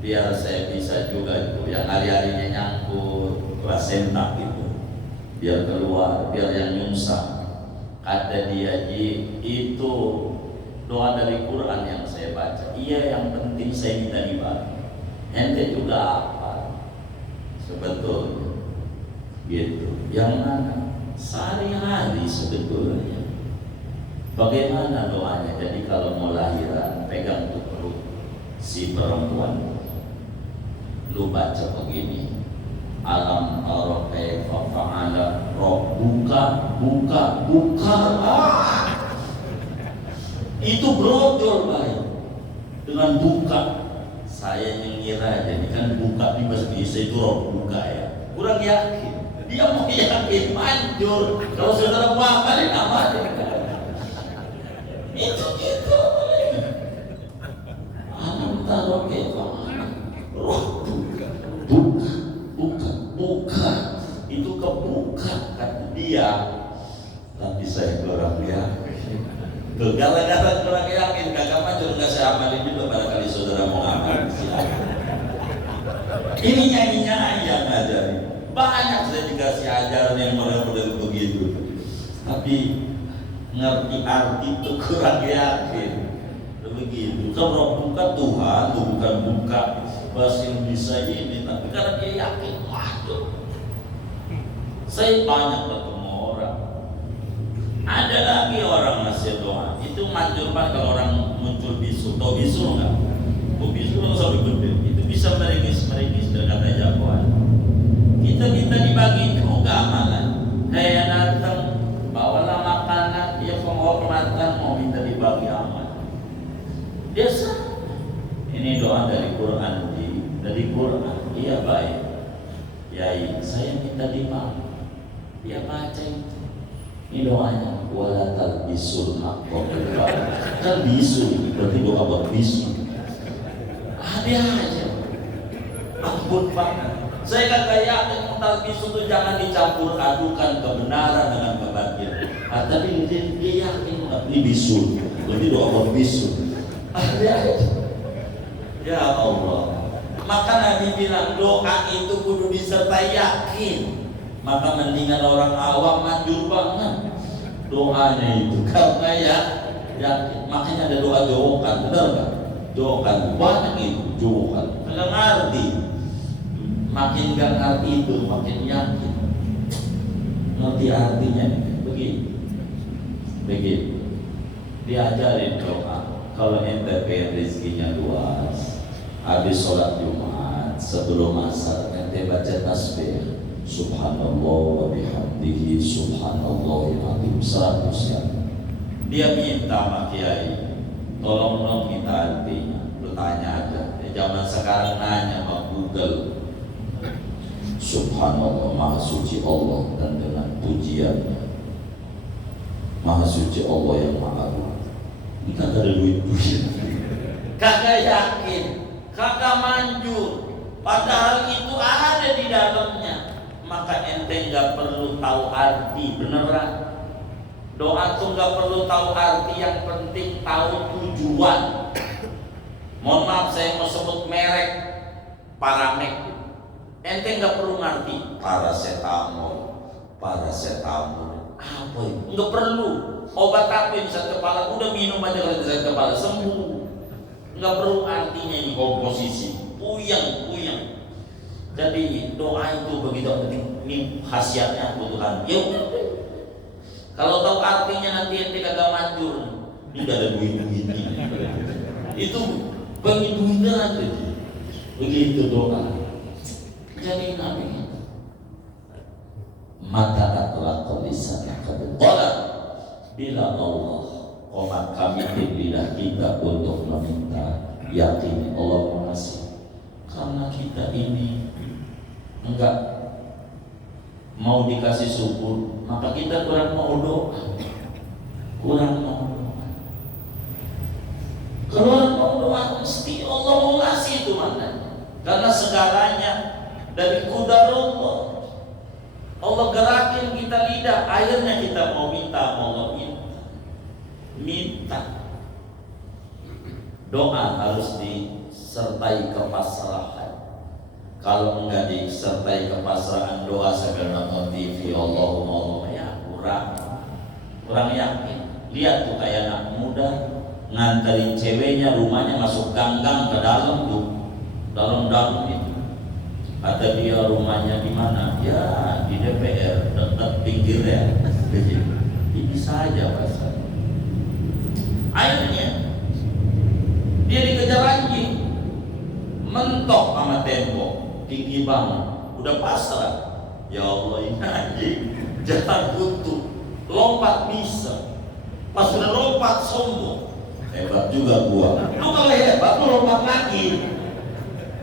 biar saya bisa juga itu yang hari-harinya nyangkut plasenta gitu, biar keluar, biar yang nyungsang. Kata dia, itu doa dari Quran yang saya baca. Iya, yang penting saya minta dibantu. Ente juga apa? Sebetulnya gitu. Yang mana? Sehari-hari sebetulnya. Bagaimana doanya? Jadi kalau mau lahiran, pegang tuh perut si perempuan, lu baca begini, alam tara kaifa fa'ala rabbuka buka. Itu brojol baik dengan buka. Saya mengira jadi kan buka di bahasa Indonesia itu rabbuka ya. Kurang yakin. Dia mau yakin manjur. Kalau saudara mau apa nih namanya? Itu gitu. Alam tara kaifa rabbuka buka itu kebuka kata dia, tapi saya kurang yakin. Gara-gara kurang yakin, kagak maju nggak saya amalin juga. Barangkali saudara mau amal. Ini nyanyinya ayam aja. Banyak saya dikasih ajaran yang model-model begitu, tapi ngerti arti itu kurang yakin. Begitu. Kalau buka Tuhan, itu bukan buka bahasa Indonesia ini, tapi karena dia yakin, waduh. Saya banyak ketemu orang. Ada lagi orang ngasih doa, itu manjur banget kalau orang muncul bisu. Tahu bisu enggak? Bisu itu sampai gede, itu bisa merengis dengan kata jagoan. Kiai, saya minta dimaaf. Dia baca itu. Ini doanya, wala talbisul haqqa bil batil. Kan bisu, berarti doa buat bisu. Ada aja. Ampun Pak, saya kagak yakin talbisu itu jangan dicampur adukan kebenaran dengan kebatilan. Tapi dia yakin ini bisu, berarti doa buat bisu. Ada aja. Ya Allah. Maka Nabi bilang doa itu kudu disertai yakin. Maka mendingan orang awam manjur banget doanya itu karena ya makanya ada doa jauhkan, benar nggak? Jauhkan banyak itu jauhkan. Nggak ngerti, makin nggak ngerti itu makin yakin. Ngerti artinya begitu. Diajarin doa. Kalau ente pengen rezekinya luas, habis sholat Jumat sebelum asar ente baca tasbih Subhanallah wa bihamdihi subhanallahil azim 100 ya. Dia minta sama Kiai, tolong dong minta artinya. Lu tanya aja. Zaman sekarang nanya sama Google. Subhanallah, maha suci Allah dan dengan pujiannya. Maha suci Allah yang maha agung. Ini kagak ada duit-duit. Kagak yakin, kagak manjur. Padahal itu ada di dalamnya. Maka ente nggak perlu tahu arti, beneran. Doa tuh nggak perlu tahu arti, yang penting tahu tujuan. Mohon maaf saya mau sebut merek Paramek. Ente nggak perlu ngerti paracetamol apa itu? Nggak perlu. Obat apa yang sakit kepala? Udah minum aja kalau sakit kepala sembuh. Nggak perlu artinya ini komposisi. Puyeng. Jadi doa itu begitu penting. Ini khasiatnya kebutuhan. Ya udah. Kalau tahu artinya nanti ente kagak manjur. Ini gak ada duit-duit. Itu bagi duitnya aja. Begitu doa. Jadi Nabi mata akhlaq lisan kebetulan bila Allah kami lidah kita untuk meminta, yakin Allah mengasih. Karena kita ini enggak mau dikasih syukur, maka kita kurang mau doa. Kalau mau doa mesti Allah mau ngasih itu maknanya. Karena segalanya dari qadarullah. Allah gerakin kita lidah, akhirnya kita mau minta, Allah minta. Doa harus disertai kepasrahan. Kalau enggak disertai kepasrahan, doa sambil nonton TV Allahumma ya kurang yakin. Lihat tuh kayak anak muda nganterin ceweknya, rumahnya masuk gang-gang ke dalam tuh, dalam itu. Kata dia rumahnya di mana? Ya di DPR, dekat pinggir ya. Ini saja pasal. Akhirnya dia dikejar anjing, mentok sama tembok, tinggi banget, udah pasrah. Ya Allah, ini anjing jangan butuh, lompat bisa. Pas udah lompat sombong, hebat juga gua. Lu kalau hebat lu lompat lagi.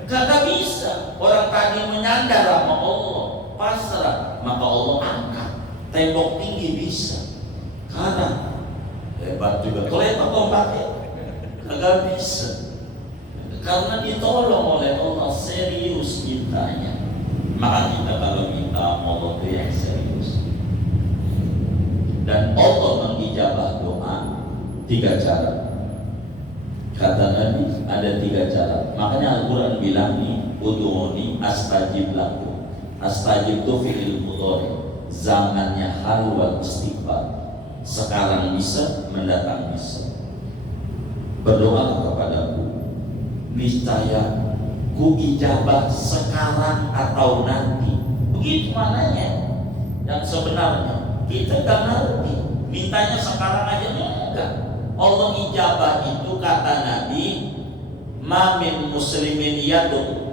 Kagak bisa. Orang tadi menyandar sama Allah, pasrah, maka Allah angkat. Tembok tinggi bisa. Karena hebat juga. Kalau hebat lompatnya kagak bisa. Karena ditolong oleh Allah, serius mintanya. Maka kita kalau minta Allah itu yang serius. Dan Allah mengijabah doa 3 cara. Kata Nabi ada 3 cara. Makanya Al-Quran bilang nih, ud'uni astajib lakum. Astajib itu fi'il mudhari, zamannya hal wal istiqbal. Sekarang bisa, mendatang bisa. Berdoa kepadaku, niscaya ku ijabah sekarang atau nanti. Begitu mananya. Yang sebenarnya kita gak ngerti. Mintanya sekarang aja enggak. Allah ijabah itu kata Nabi, ma min muslimin yadu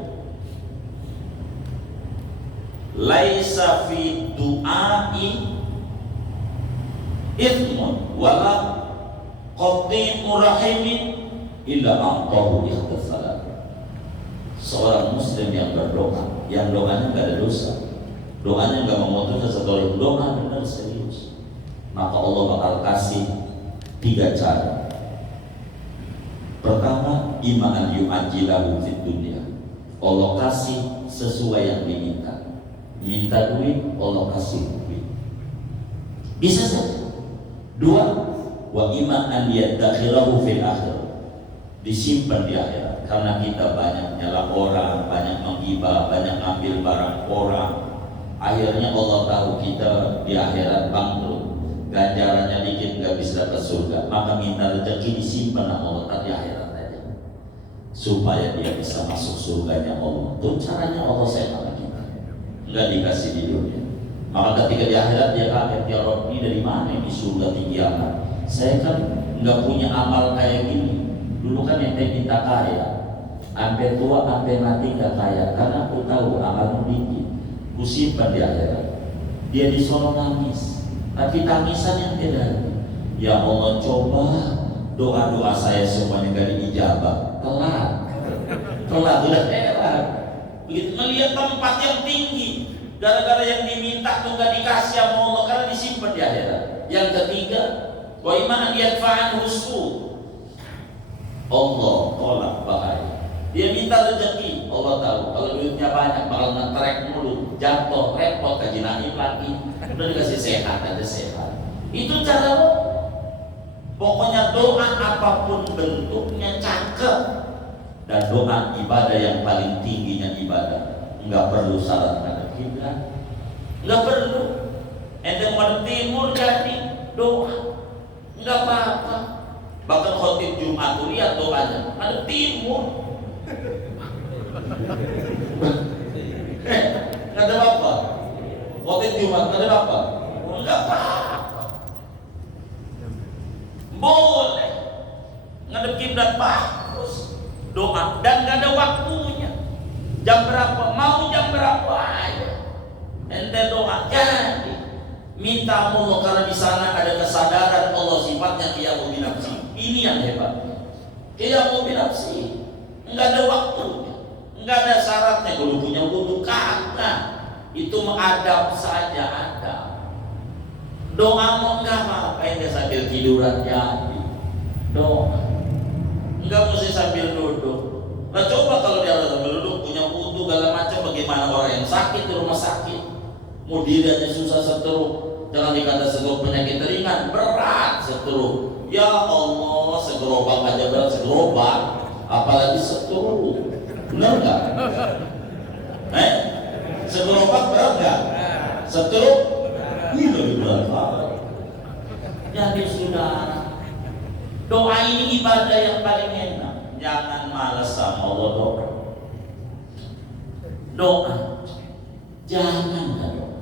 laisa fi du'ai ithmun wala qati'u rahimin illa aqtahu ikhtisalan. Seorang muslim yang berdoa yang doanya nggak ada dosa, doanya nggak memutus sesuatu, doa benar serius, maka Allah bakal kasih 3 cara. Pertama, iman yu'ajilahu fid dunya. Allah kasih sesuai yang diminta. Minta duit, Allah kasih duit. Bisa saja. 2, wa iman an yadakhirahu fil akhir. Disimpan di akhirat. Karena kita banyak nyala orang, banyak menghibah, banyak ngambil barang orang. Akhirnya Allah tahu kita di akhirat bangkrut. Ganjarannya dikit gak bisa ke surga, maka minta rezeki disimpan sama Allah di akhirat aja, supaya dia bisa masuk surganya Allah. Itu caranya Allah sayang sama kita, nggak dikasih di dunia. Maka ketika di akhirat dia kaget, ya Rabb, ini dari mana ini surga tinggi amat? Saya kan nggak punya amal kayak gini. Dulu kan yang minta kaya, sampai tua sampai mati nggak kaya, karena aku tahu amalmu tinggi. Ku simpan di akhirat. Dia di sono nangis. Tapi tangisan yang tidak. Ya Allah, coba doa-doa saya semuanya gak diijabah. Telat udah heran. Begitu melihat tempat yang tinggi, gara-gara yang diminta tuh gak dikasih sama Allah karena disimpan di akhirat. Yang ketiga, wa iman yadfa'an husu. Allah tolak bahaya. Dia minta rezeki, Allah tahu kalau duitnya banyak bakal ngetrek mulu, jatuh, repot, kaji naik lagi. Udah dikasih sehat aja sehat. Itu cara lo. Pokoknya doa apapun bentuknya cakep. Dan doa ibadah yang paling tingginya ibadah. Enggak perlu syarat ngadep kiblat. Enggak perlu. Ente mau timur jadi doa. Enggak apa-apa. Bahkan khotib Jumat tuh lihat doanya ngadep timur. Nggak ada apa? Waktu Jumat nggak ada apa? Nggak apa-apa. Boleh ngadep kiblat bagus, doa dan nggak ada waktunya. Jam berapa? Mau jam berapa aja. Ente doa jadi. Minta Allah karena di sana ada kesadaran Allah sifatnya qiyamu binafsi. Ini yang hebat. Qiyamu binafsi. Nggak ada waktunya. Nggak ada syaratnya. Kalau punya wudu kagak, itu mengadab saja ada. Doa mau nggak apa-apa, ente sambil tiduran jadi doa. Nggak mesti sambil duduk. Nah coba kalau dia sambil duduk punya wudu segala macam, bagaimana orang yang sakit di rumah sakit, mau dirinya susah stroke, jangan dikata stroke penyakit ringan, berat stroke. Ya Allah, segerobak aja berat segerobak, apalagi stroke. Benar nggak? Segerobak berat nggak? Stroke? Ini lebih berat. Jadi sudah, doa ini ibadah yang paling enak. Jangan malas sama Allah doa. Doa, jangan doa.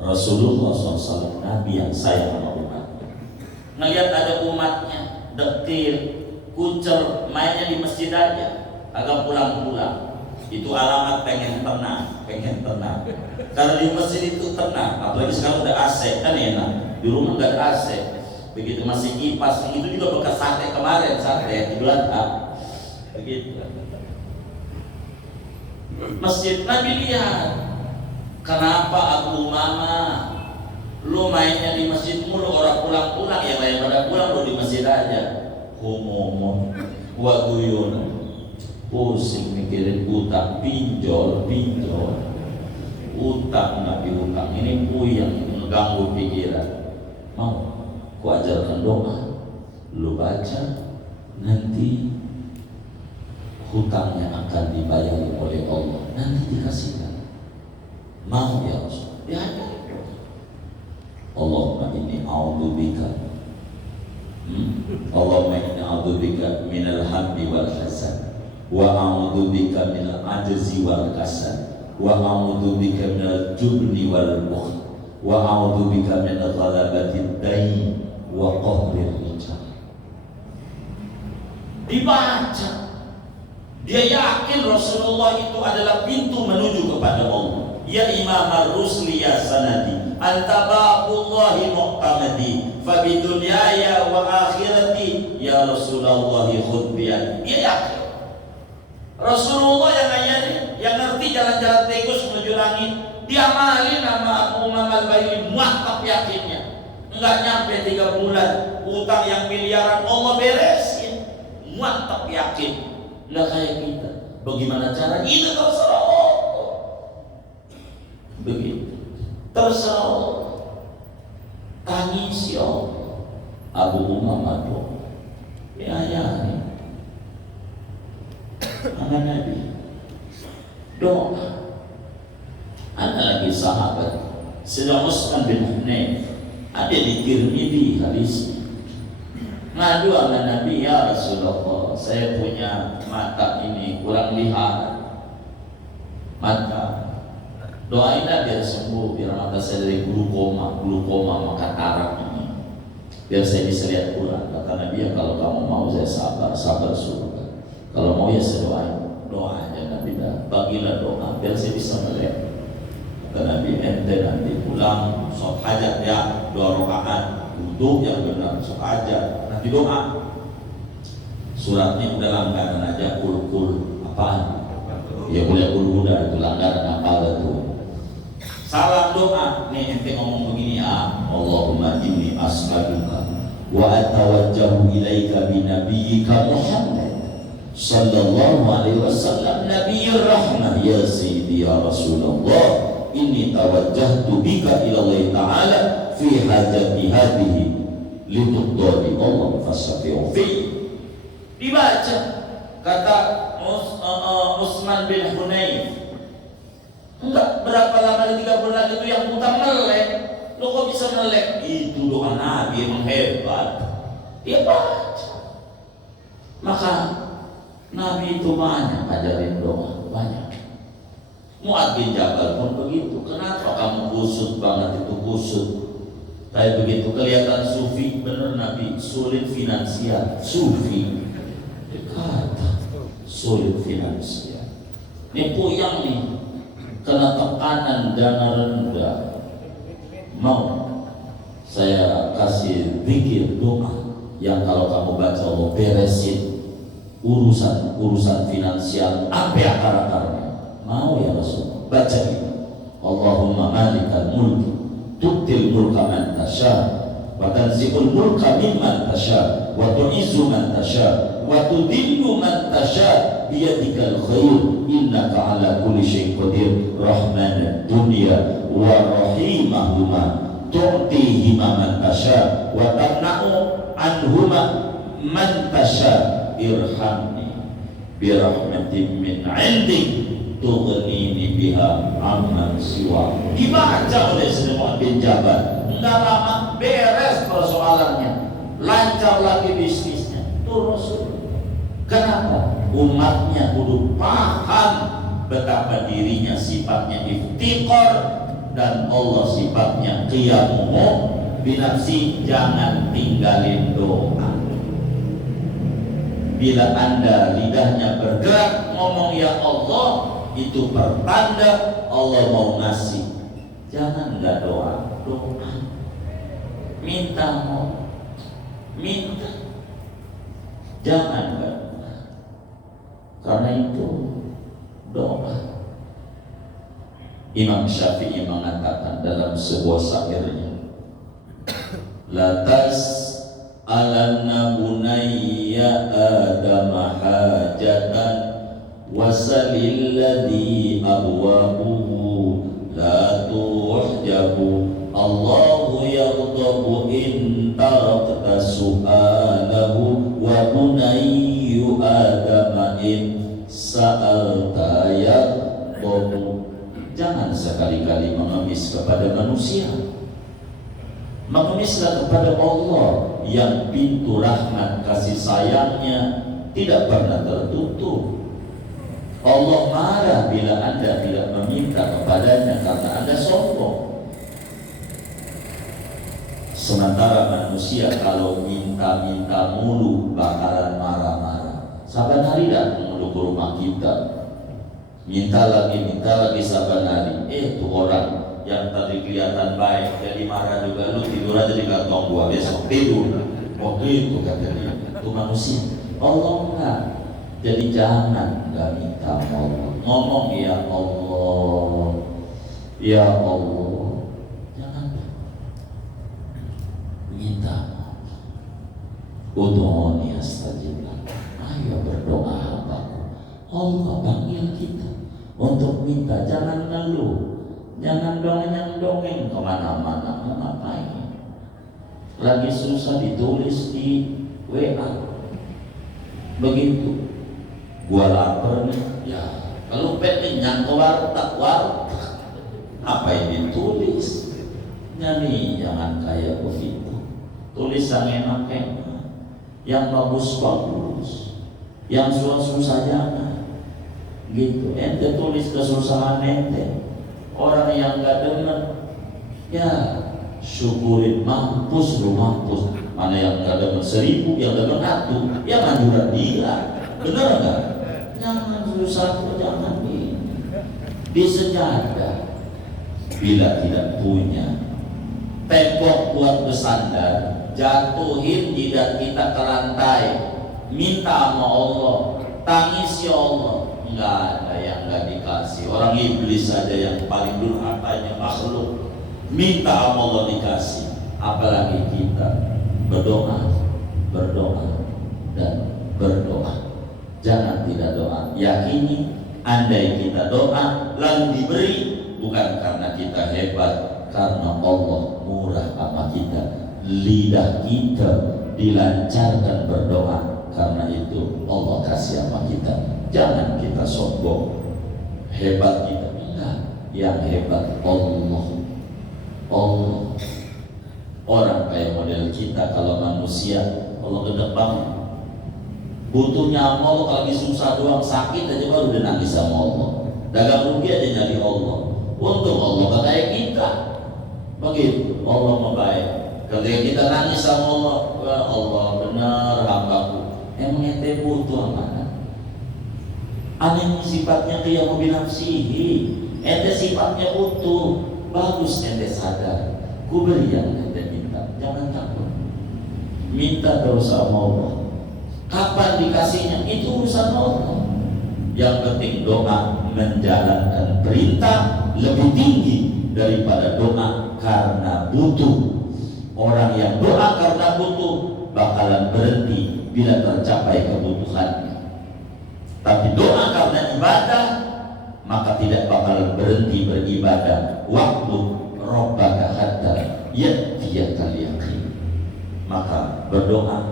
Rasulullah SAW, Nabi yang sayang sama umatnya. Ngelihat ada umatnya detil, kucel, mainnya di masjid aja, agak pulang-pulang. Itu alamat pengen tenang. Karena di masjid itu tenang, apalagi sekarang udah AC kan enak. Di rumah nggak ada AC, begitu masih kipas. Itu juga bekas sate kemarin, sate di belakang. Begitu. Masjid Nabi lihat, kenapa Abu Umama lu mainnya di masjid mulu, orang pulang-pulang, yang lain pada pulang lu di masjid aja. Ngomong, gua guyon. Pusing mikirin utang, pinjol, utang nggak diutang, ini puyeng mengganggu pikiran. Mau ku ajarkan doa, lu baca, nanti hutangnya akan dibayar oleh Allah, nanti dikasihkan. Mau ya Rasul? Ya ada. Allahumma inni a'udzubika Allahumma inni a'udzubika minal hamdi wal hasan, wa a'udzubika minal ajzi wal kasal, wa a'udzubika minal jubni wal bukhl, wa a'udzubika min ghalabatid dain wa qahrir rijal. Dibaca, dia yakin Rasulullah itu adalah pintu menuju kepada Allah. Ya Imam ar-Rusli ya sanadi, anta babullahi muqtamadi, fa bidunyaya wa akhirati ya Rasulullah khudh biyadi. Dia yakin Rasulullah yang ngajarin, yang ngerti jalan-jalan tikus menuju langit. Diamalin sama Abu Umam Al-Bahili, mantap yakinnya. Enggak nyampe 3 bulan, utang yang miliaran Allah beresin, mantap yakin. Enggak kayak kita. Bagaimana cara? Itu terserah Allah. Begitu. Terserah Allah. Tangisi Allah. Abu Umam Al-Bahili. Ya, anak Nabi doa. Ada lagi sahabat Sayyidina Utsman bin Hunain, ada di Tirmidzi hadis, ngadu sama Nabi, ya Rasulullah, saya punya mata ini kurang lihat, mata doain biar sembuh, biar mata saya dari glukoma maka tarak ini, biar saya bisa lihat Quran. Kata Nabi, ya kalau kamu mau saya sabar surga, kalau mau ya saya doa aja Nabi, bagilah doa biar saya bisa melihat. Kata Nabi, ente nanti pulang sholat hajat ya, 2 rakaat wudhu yang benar, sholat hajat, nanti doa. Suratnya udah langganan aja, kul apaan? Ya boleh kul udah itu langganan apa itu? Salam doa, nih ente ngomong begini ya, Allahumma inni as'aluka wa atawajjahu ilaika bi nabiyyika Muhammad sallallahu alaihi wasallam nabiyyir rahmah ya sayyidi ya Rasulullah, inni tawajjahtu bika ila Allah ta'ala fi hajati hadhihi lituqdari Allah fasyafi'u fi. Dibaca kata Utsman bin Hunain, enggak berapa lama, 3 bulan itu yang utang melek. Lo kok bisa melek? Itu doa Nabi yang hebat. Dia baca. Maka Nabi itu banyak ajarin doa, banyak. Mu'adz bin Jabal pun begitu. Kenapa kamu kusut banget itu kusut? Kayak begitu kelihatan sufi, bener Nabi sulit finansial. Sufi kata sulit finansial. Ini puyang nih, kena tekanan dana rendah. Mau saya kasih zikir doa yang kalau kamu baca Allah beresin urusan finansial sampai akar-akarnya. Mau ya Rasul? Baca ini. Allahumma malikal mulki tu'til mulka man tasha wa tanzi'ul mulka mimman tasha wa tu'izzu man tasha wa tudillu man tasha biyadikal khair innaka ala kulli syai'in qadir rahmanad dunya wa rahimahuma tu'tihima man tasha wa tamna'u anhuma man tasha irhamni birahmatin min 'indik tughnini biha amman siwa. Dibaca oleh Sayyidina Mu'adz bin Jabal, enggak lama beres persoalannya, lancar lagi bisnisnya. Itu Rasul. Kenapa? Umatnya kudu paham betapa dirinya sifatnya iftiqar dan Allah sifatnya qiyamuhu binafsi. Jangan tinggalin doa. Bila Anda lidahnya bergerak ngomong ya Allah, itu pertanda Allah mau ngasih. Jangan enggak doa, minta, jangan enggak. Karena itu doa. Imam Syafi'i mengatakan dalam sebuah syairnya, la tas'alanna bunayya Adam hajatan wasalil ladhi abwabuhu la tuhjabu Allahu yaghdabu in tarakta su'alahu wa bunayyu Adam in sa'alta yaghdabu. Jangan sekali-kali mengemis kepada manusia, mengemislah kepada Allah yang pintu rahmat kasih sayangnya tidak pernah tertutup. Allah marah bila Anda tidak meminta kepadanya karena Anda sombong. Sementara manusia kalau minta-minta mulu bakalan marah-marah. Saban hari datang ke rumah kita, minta lagi saban hari. Tuh orang yang tadi kelihatan baik jadi marah juga, lu tidur aja di kantong gua besok tidur. Oh itu kata dia, itu manusia. Allah enggak. Jadi jangan nggak minta sama Allah. Ngomong ya Allah, ya Allah. Jangan minta. Udhuni astajib lakum. Ayo berdoa hambaku. Allah panggil kita untuk minta. Jangan ngeluh, jangan dongeng kemana-mana. Mau ngapain? Lagi susah ditulis di WA. Begitu. Gua lapar nih, ya kalau kenyang ke warteg, apa yang ditulis? Jadi jangan kayak begitu. Tulis yang enak-enak, yang bagus-bagus, yang susah-susah jangan. Gitu. Ente tulis kesusahan ente. Orang yang gak denger, ya syukurin, mampus lu mampus. Mana yang gak denger 1000, yang denger 1, ya manjuran dia. Bener gak? Jangan susah, jangan di sejadah. Bila tidak punya tembok buat bersandar, jatuhin jidat kita ke lantai, minta sama Allah, tangis ya Allah. Enggak ada yang enggak dikasih. Orang iblis saja yang paling durhakanya makhluk minta sama Allah dikasih, apalagi kita berdoa dan berdoa. Jangan tidak doa. Yakini, andai kita doa lalu diberi, bukan karena kita hebat, karena Allah murah sama kita. Lidah kita dilancarkan berdoa, karena itu Allah kasih sama kita. Jangan kita sombong, hebat kita, enggak. Yang hebat Allah. Orang kayak model kita, kalau manusia Allah gede banget. Butuhnya Allah, kalau lagi susah doang, sakit aja baru udah nangis sama Allah. Dagang rugi aja nyari Allah. Untung Allah gak kayak kita. Begitu, Allah membaik. Ketika kita nangis sama Allah, ya Allah benar hambaku. Emang ente butuh amanah. Aneh sifatnya kayak mobil nafsihi. Ente sifatnya utuh. Bagus ente sadar. Ku beri yang ente minta. Jangan takut. Minta terus sama Allah. Kapan dikasihnya itu urusan Allah. Yang penting doa menjalankan perintah lebih tinggi daripada doa karena butuh. Orang yang doa karena butuh bakalan berhenti bila tercapai kebutuhannya. Tapi doa karena ibadah maka tidak bakalan berhenti beribadah. Waktu Rabbaka hatta ya'tiyakal yaqin. Maka berdoa.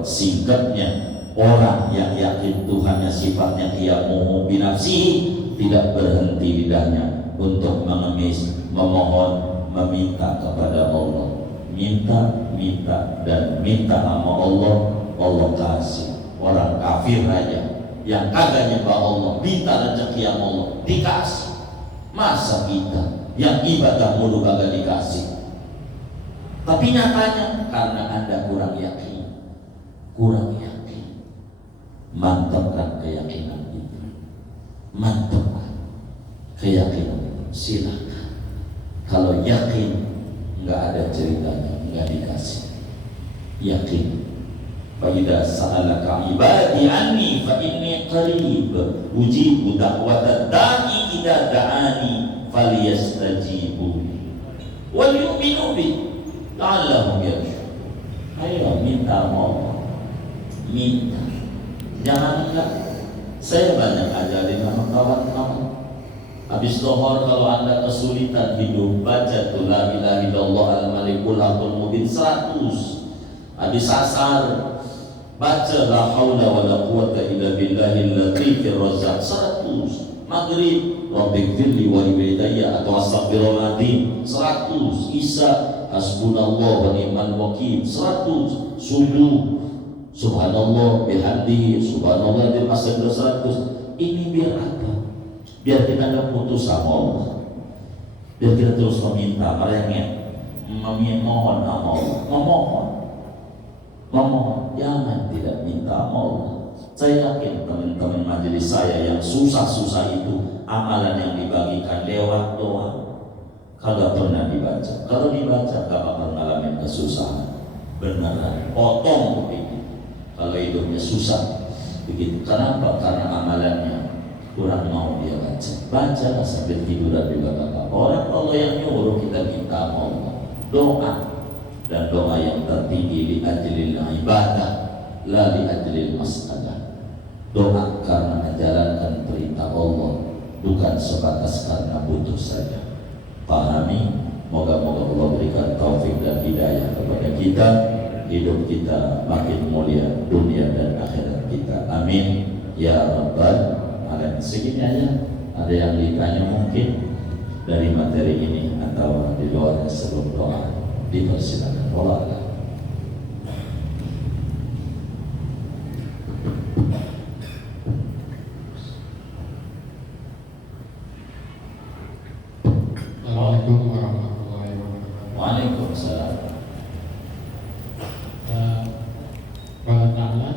Singkatnya, orang yang yakin Tuhannya sifatnya qiyamuhu binafsihi, tidak berhenti lidahnya untuk mengemis, memohon, meminta kepada Allah. Minta dan minta sama Allah, Allah kasih. Orang kafir aja yang kagak nyembah Allah, minta rezeki sama Allah, dikasih. Masa kita yang ibadah mulu kagak dikasih? Tapi nyatanya karena Anda kurang yakin. Mantapkan keyakinan itu. Mantapkan keyakinan. Silakan. Kalau yakin nggak ada ceritanya, nggak dikasih. Yakin. Fa idza sa'alaka ibadi anni fa inni qarib ujibu da'watad da'i idza da'ani falyastajibu wal yu'minu bi la'allahum yarshudun. Ayo minta Allah. Minta, jangan enggak. Saya banyak ajarin sama kawan-kawan. Habis dohor kalau Anda kesulitan hidup, baca tu la ilaha illallah al-malikul haqqul mubin 100. Habis asar baca la haula wala quwata illa billahil latifir razzaq 100. Maghrib rabbighfirli wa liwalidayya atau astaghfirullahaladzim 100. Isya hasbunallah wa ni'mal wakil 100. Subuh subhanallah bihamdihi subhanallah itu pasal 100. Ini biar apa? Biar kita tidak putus sama Allah. Biar kita terus meminta, merengek, memohon sama Allah. Memohon, jangan tidak minta sama Allah. Saya yakin teman-teman majelis saya yang susah-susah itu, amalan yang dibagikan lewat doa kagak pernah dibaca. Kalau dibaca gak bakal ngalamin kesusahan. Beneran, potong begitu. Kalau hidupnya susah, Begitu. Kenapa? Karena amalannya kurang mau dia baca. Baca sampai tiduran juga gak apa-apa. Orang Allah yang nyuruh kita minta sama Allah doa, dan doa yang tertinggi li ajlil ibadah, la li ajlil masalah. Doa karena menjalankan perintah Allah, bukan sebatas karena butuh saja. Pahami, moga-moga Allah berikan taufik dan hidayah kepada kita, hidup kita makin mulia dunia dan akhirat kita. Amin ya rabbal alamin. Segini aja. Ada yang ditanya mungkin dari materi ini atau di luar sebelum doa, dipersilakan. Allah. Assalamualaikum warahmatullahi wabarakatuh. Waalaikumsalam. Qala ta'ala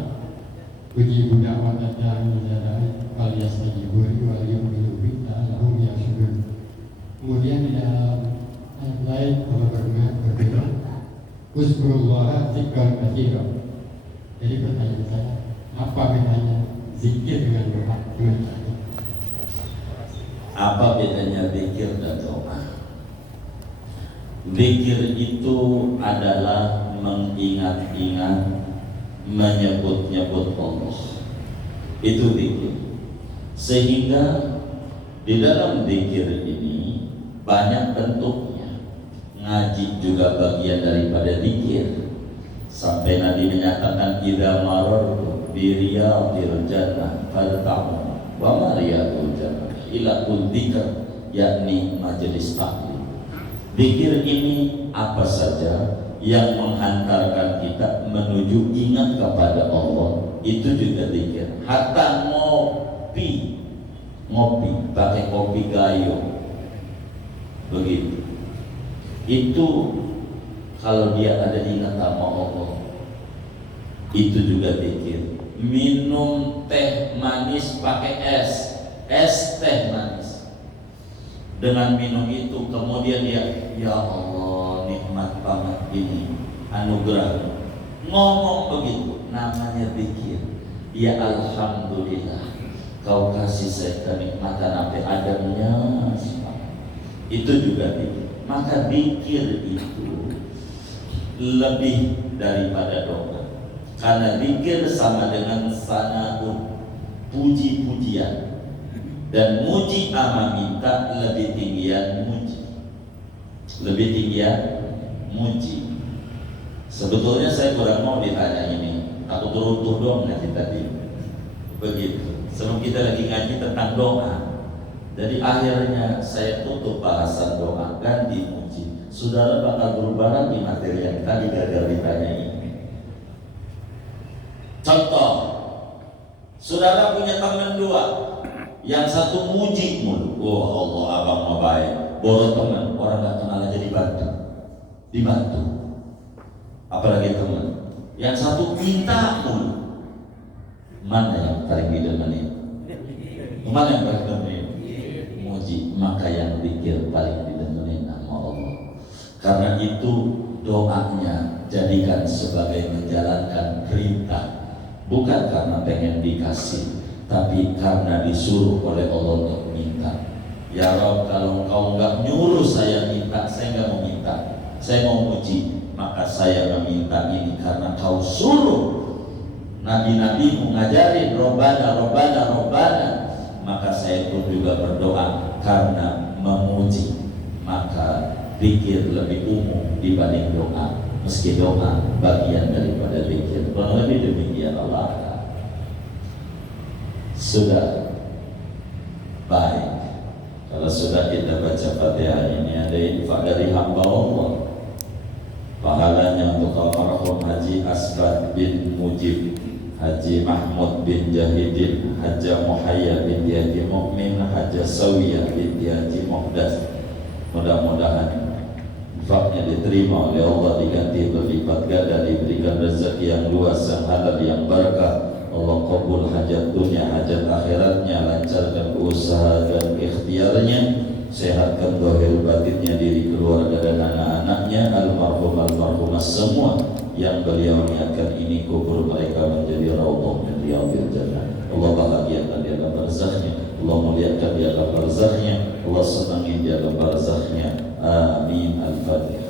ujibu da'wata da'i idza da'i falyastajibu li wa liyu'minu bi la'allahum yarshudun. Kemudian di dalam ayat lain Allah berfirman, "Uzkurullaha dzikran katsiran." Jadi pertanyaan saya, apa bedanya zikir dengan doa? Apa bedanya zikir dan doa? Zikir itu adalah mengingat-ingat, menyebut-nyebut Allah. Itu zikir. Sehingga di dalam zikir ini banyak bentuknya. Ngaji juga bagian daripada zikir. Sampai Nabi menyatakan idza marartu bi riyadil jannah farta'u wa ma riyadul jannah ila dzikr, yakni majelis taklim. Zikir ini apa saja yang menghantarkan kita menuju ingat kepada Allah, itu juga zikir. Hatta ngopi pakai kopi gayo, begitu. Itu kalau dia ada ingat sama Allah, itu juga zikir. Minum teh manis pakai es teh manis. Dengan minum itu kemudian dia, ya Allah nikmat banget ini, anugerah. Ngomong begitu, namanya zikir. Ya alhamdulillah, kau kasih saya kenikmatan sampai adanya. Itu juga zikir. Maka zikir itu lebih daripada doa. Karena zikir sama dengan sana'un, puji-pujian. Dan muji ama minta lebih tinggian muji. Lebih tinggian muji. Sebetulnya saya kurang mau ditanya ini. Aku turun doang ngaji tadi. Begitu. Sebelum kita lagi ngaji tentang doa. Jadi akhirnya saya tutup bahasan doa, ganti muji. Saudara bakal berubah lagi materi yang tadi gagal ditanya ini. Contoh, saudara punya teman dua, yang satu muji mulu, oh Allah abang mau baik, boros teman, orang nggak kenal aja dibantu, apalagi teman. Yang satu minta mulu, mana yang paling didengerin? Mana yang paling didengerin? Muji. Maka yang zikir paling didengerin sama Allah. Karena itu doanya jadikan sebagai menjalankan perintah. Bukan karena pengen dikasih, tapi karena disuruh oleh Allah untuk minta. Ya Rabb, kalau kau nggak nyuruh saya minta, saya nggak mau minta. Saya mau muji, maka saya meminta ini karena kau suruh. Nabi-nabi mengajarin Robbana, Robbana, Robbana. Maka saya pun juga berdoa karena memuji. Maka zikir lebih umum dibanding doa. Meski doa bagian daripada zikir. Kurang lebih demikian Allah. Sudah baik. Kalau sudah kita baca Fatihah ini, ada infak dari hamba Allah. Pahalanya untuk almarhum Haji Asbad bin Mujib, Haji Mahmud bin Jahidin, Haji Muhayya bin Haji Mu'min, Haji Sawiyah bin Haji Muhdas. Mudah-mudahan infaknya diterima oleh Allah, diganti berlipat ganda, diberikan rezeki yang luas, yang halal, yang berkah. Allah kabul hajat dunia, hajat akhiratnya, lancarkan usaha dan ikhtiarnya, sehatkan zahir batinnya, diri keluarga dan anak-anaknya, almarhumah semua yang beliau niatkan ini, kubur mereka menjadi raudhah min riyadhil jannah. Allah bahagiakan di alam barzahnya, Allah muliakan di alam barzahnya, Allah senangi di alam barzahnya. Amin. Al-Fatihah.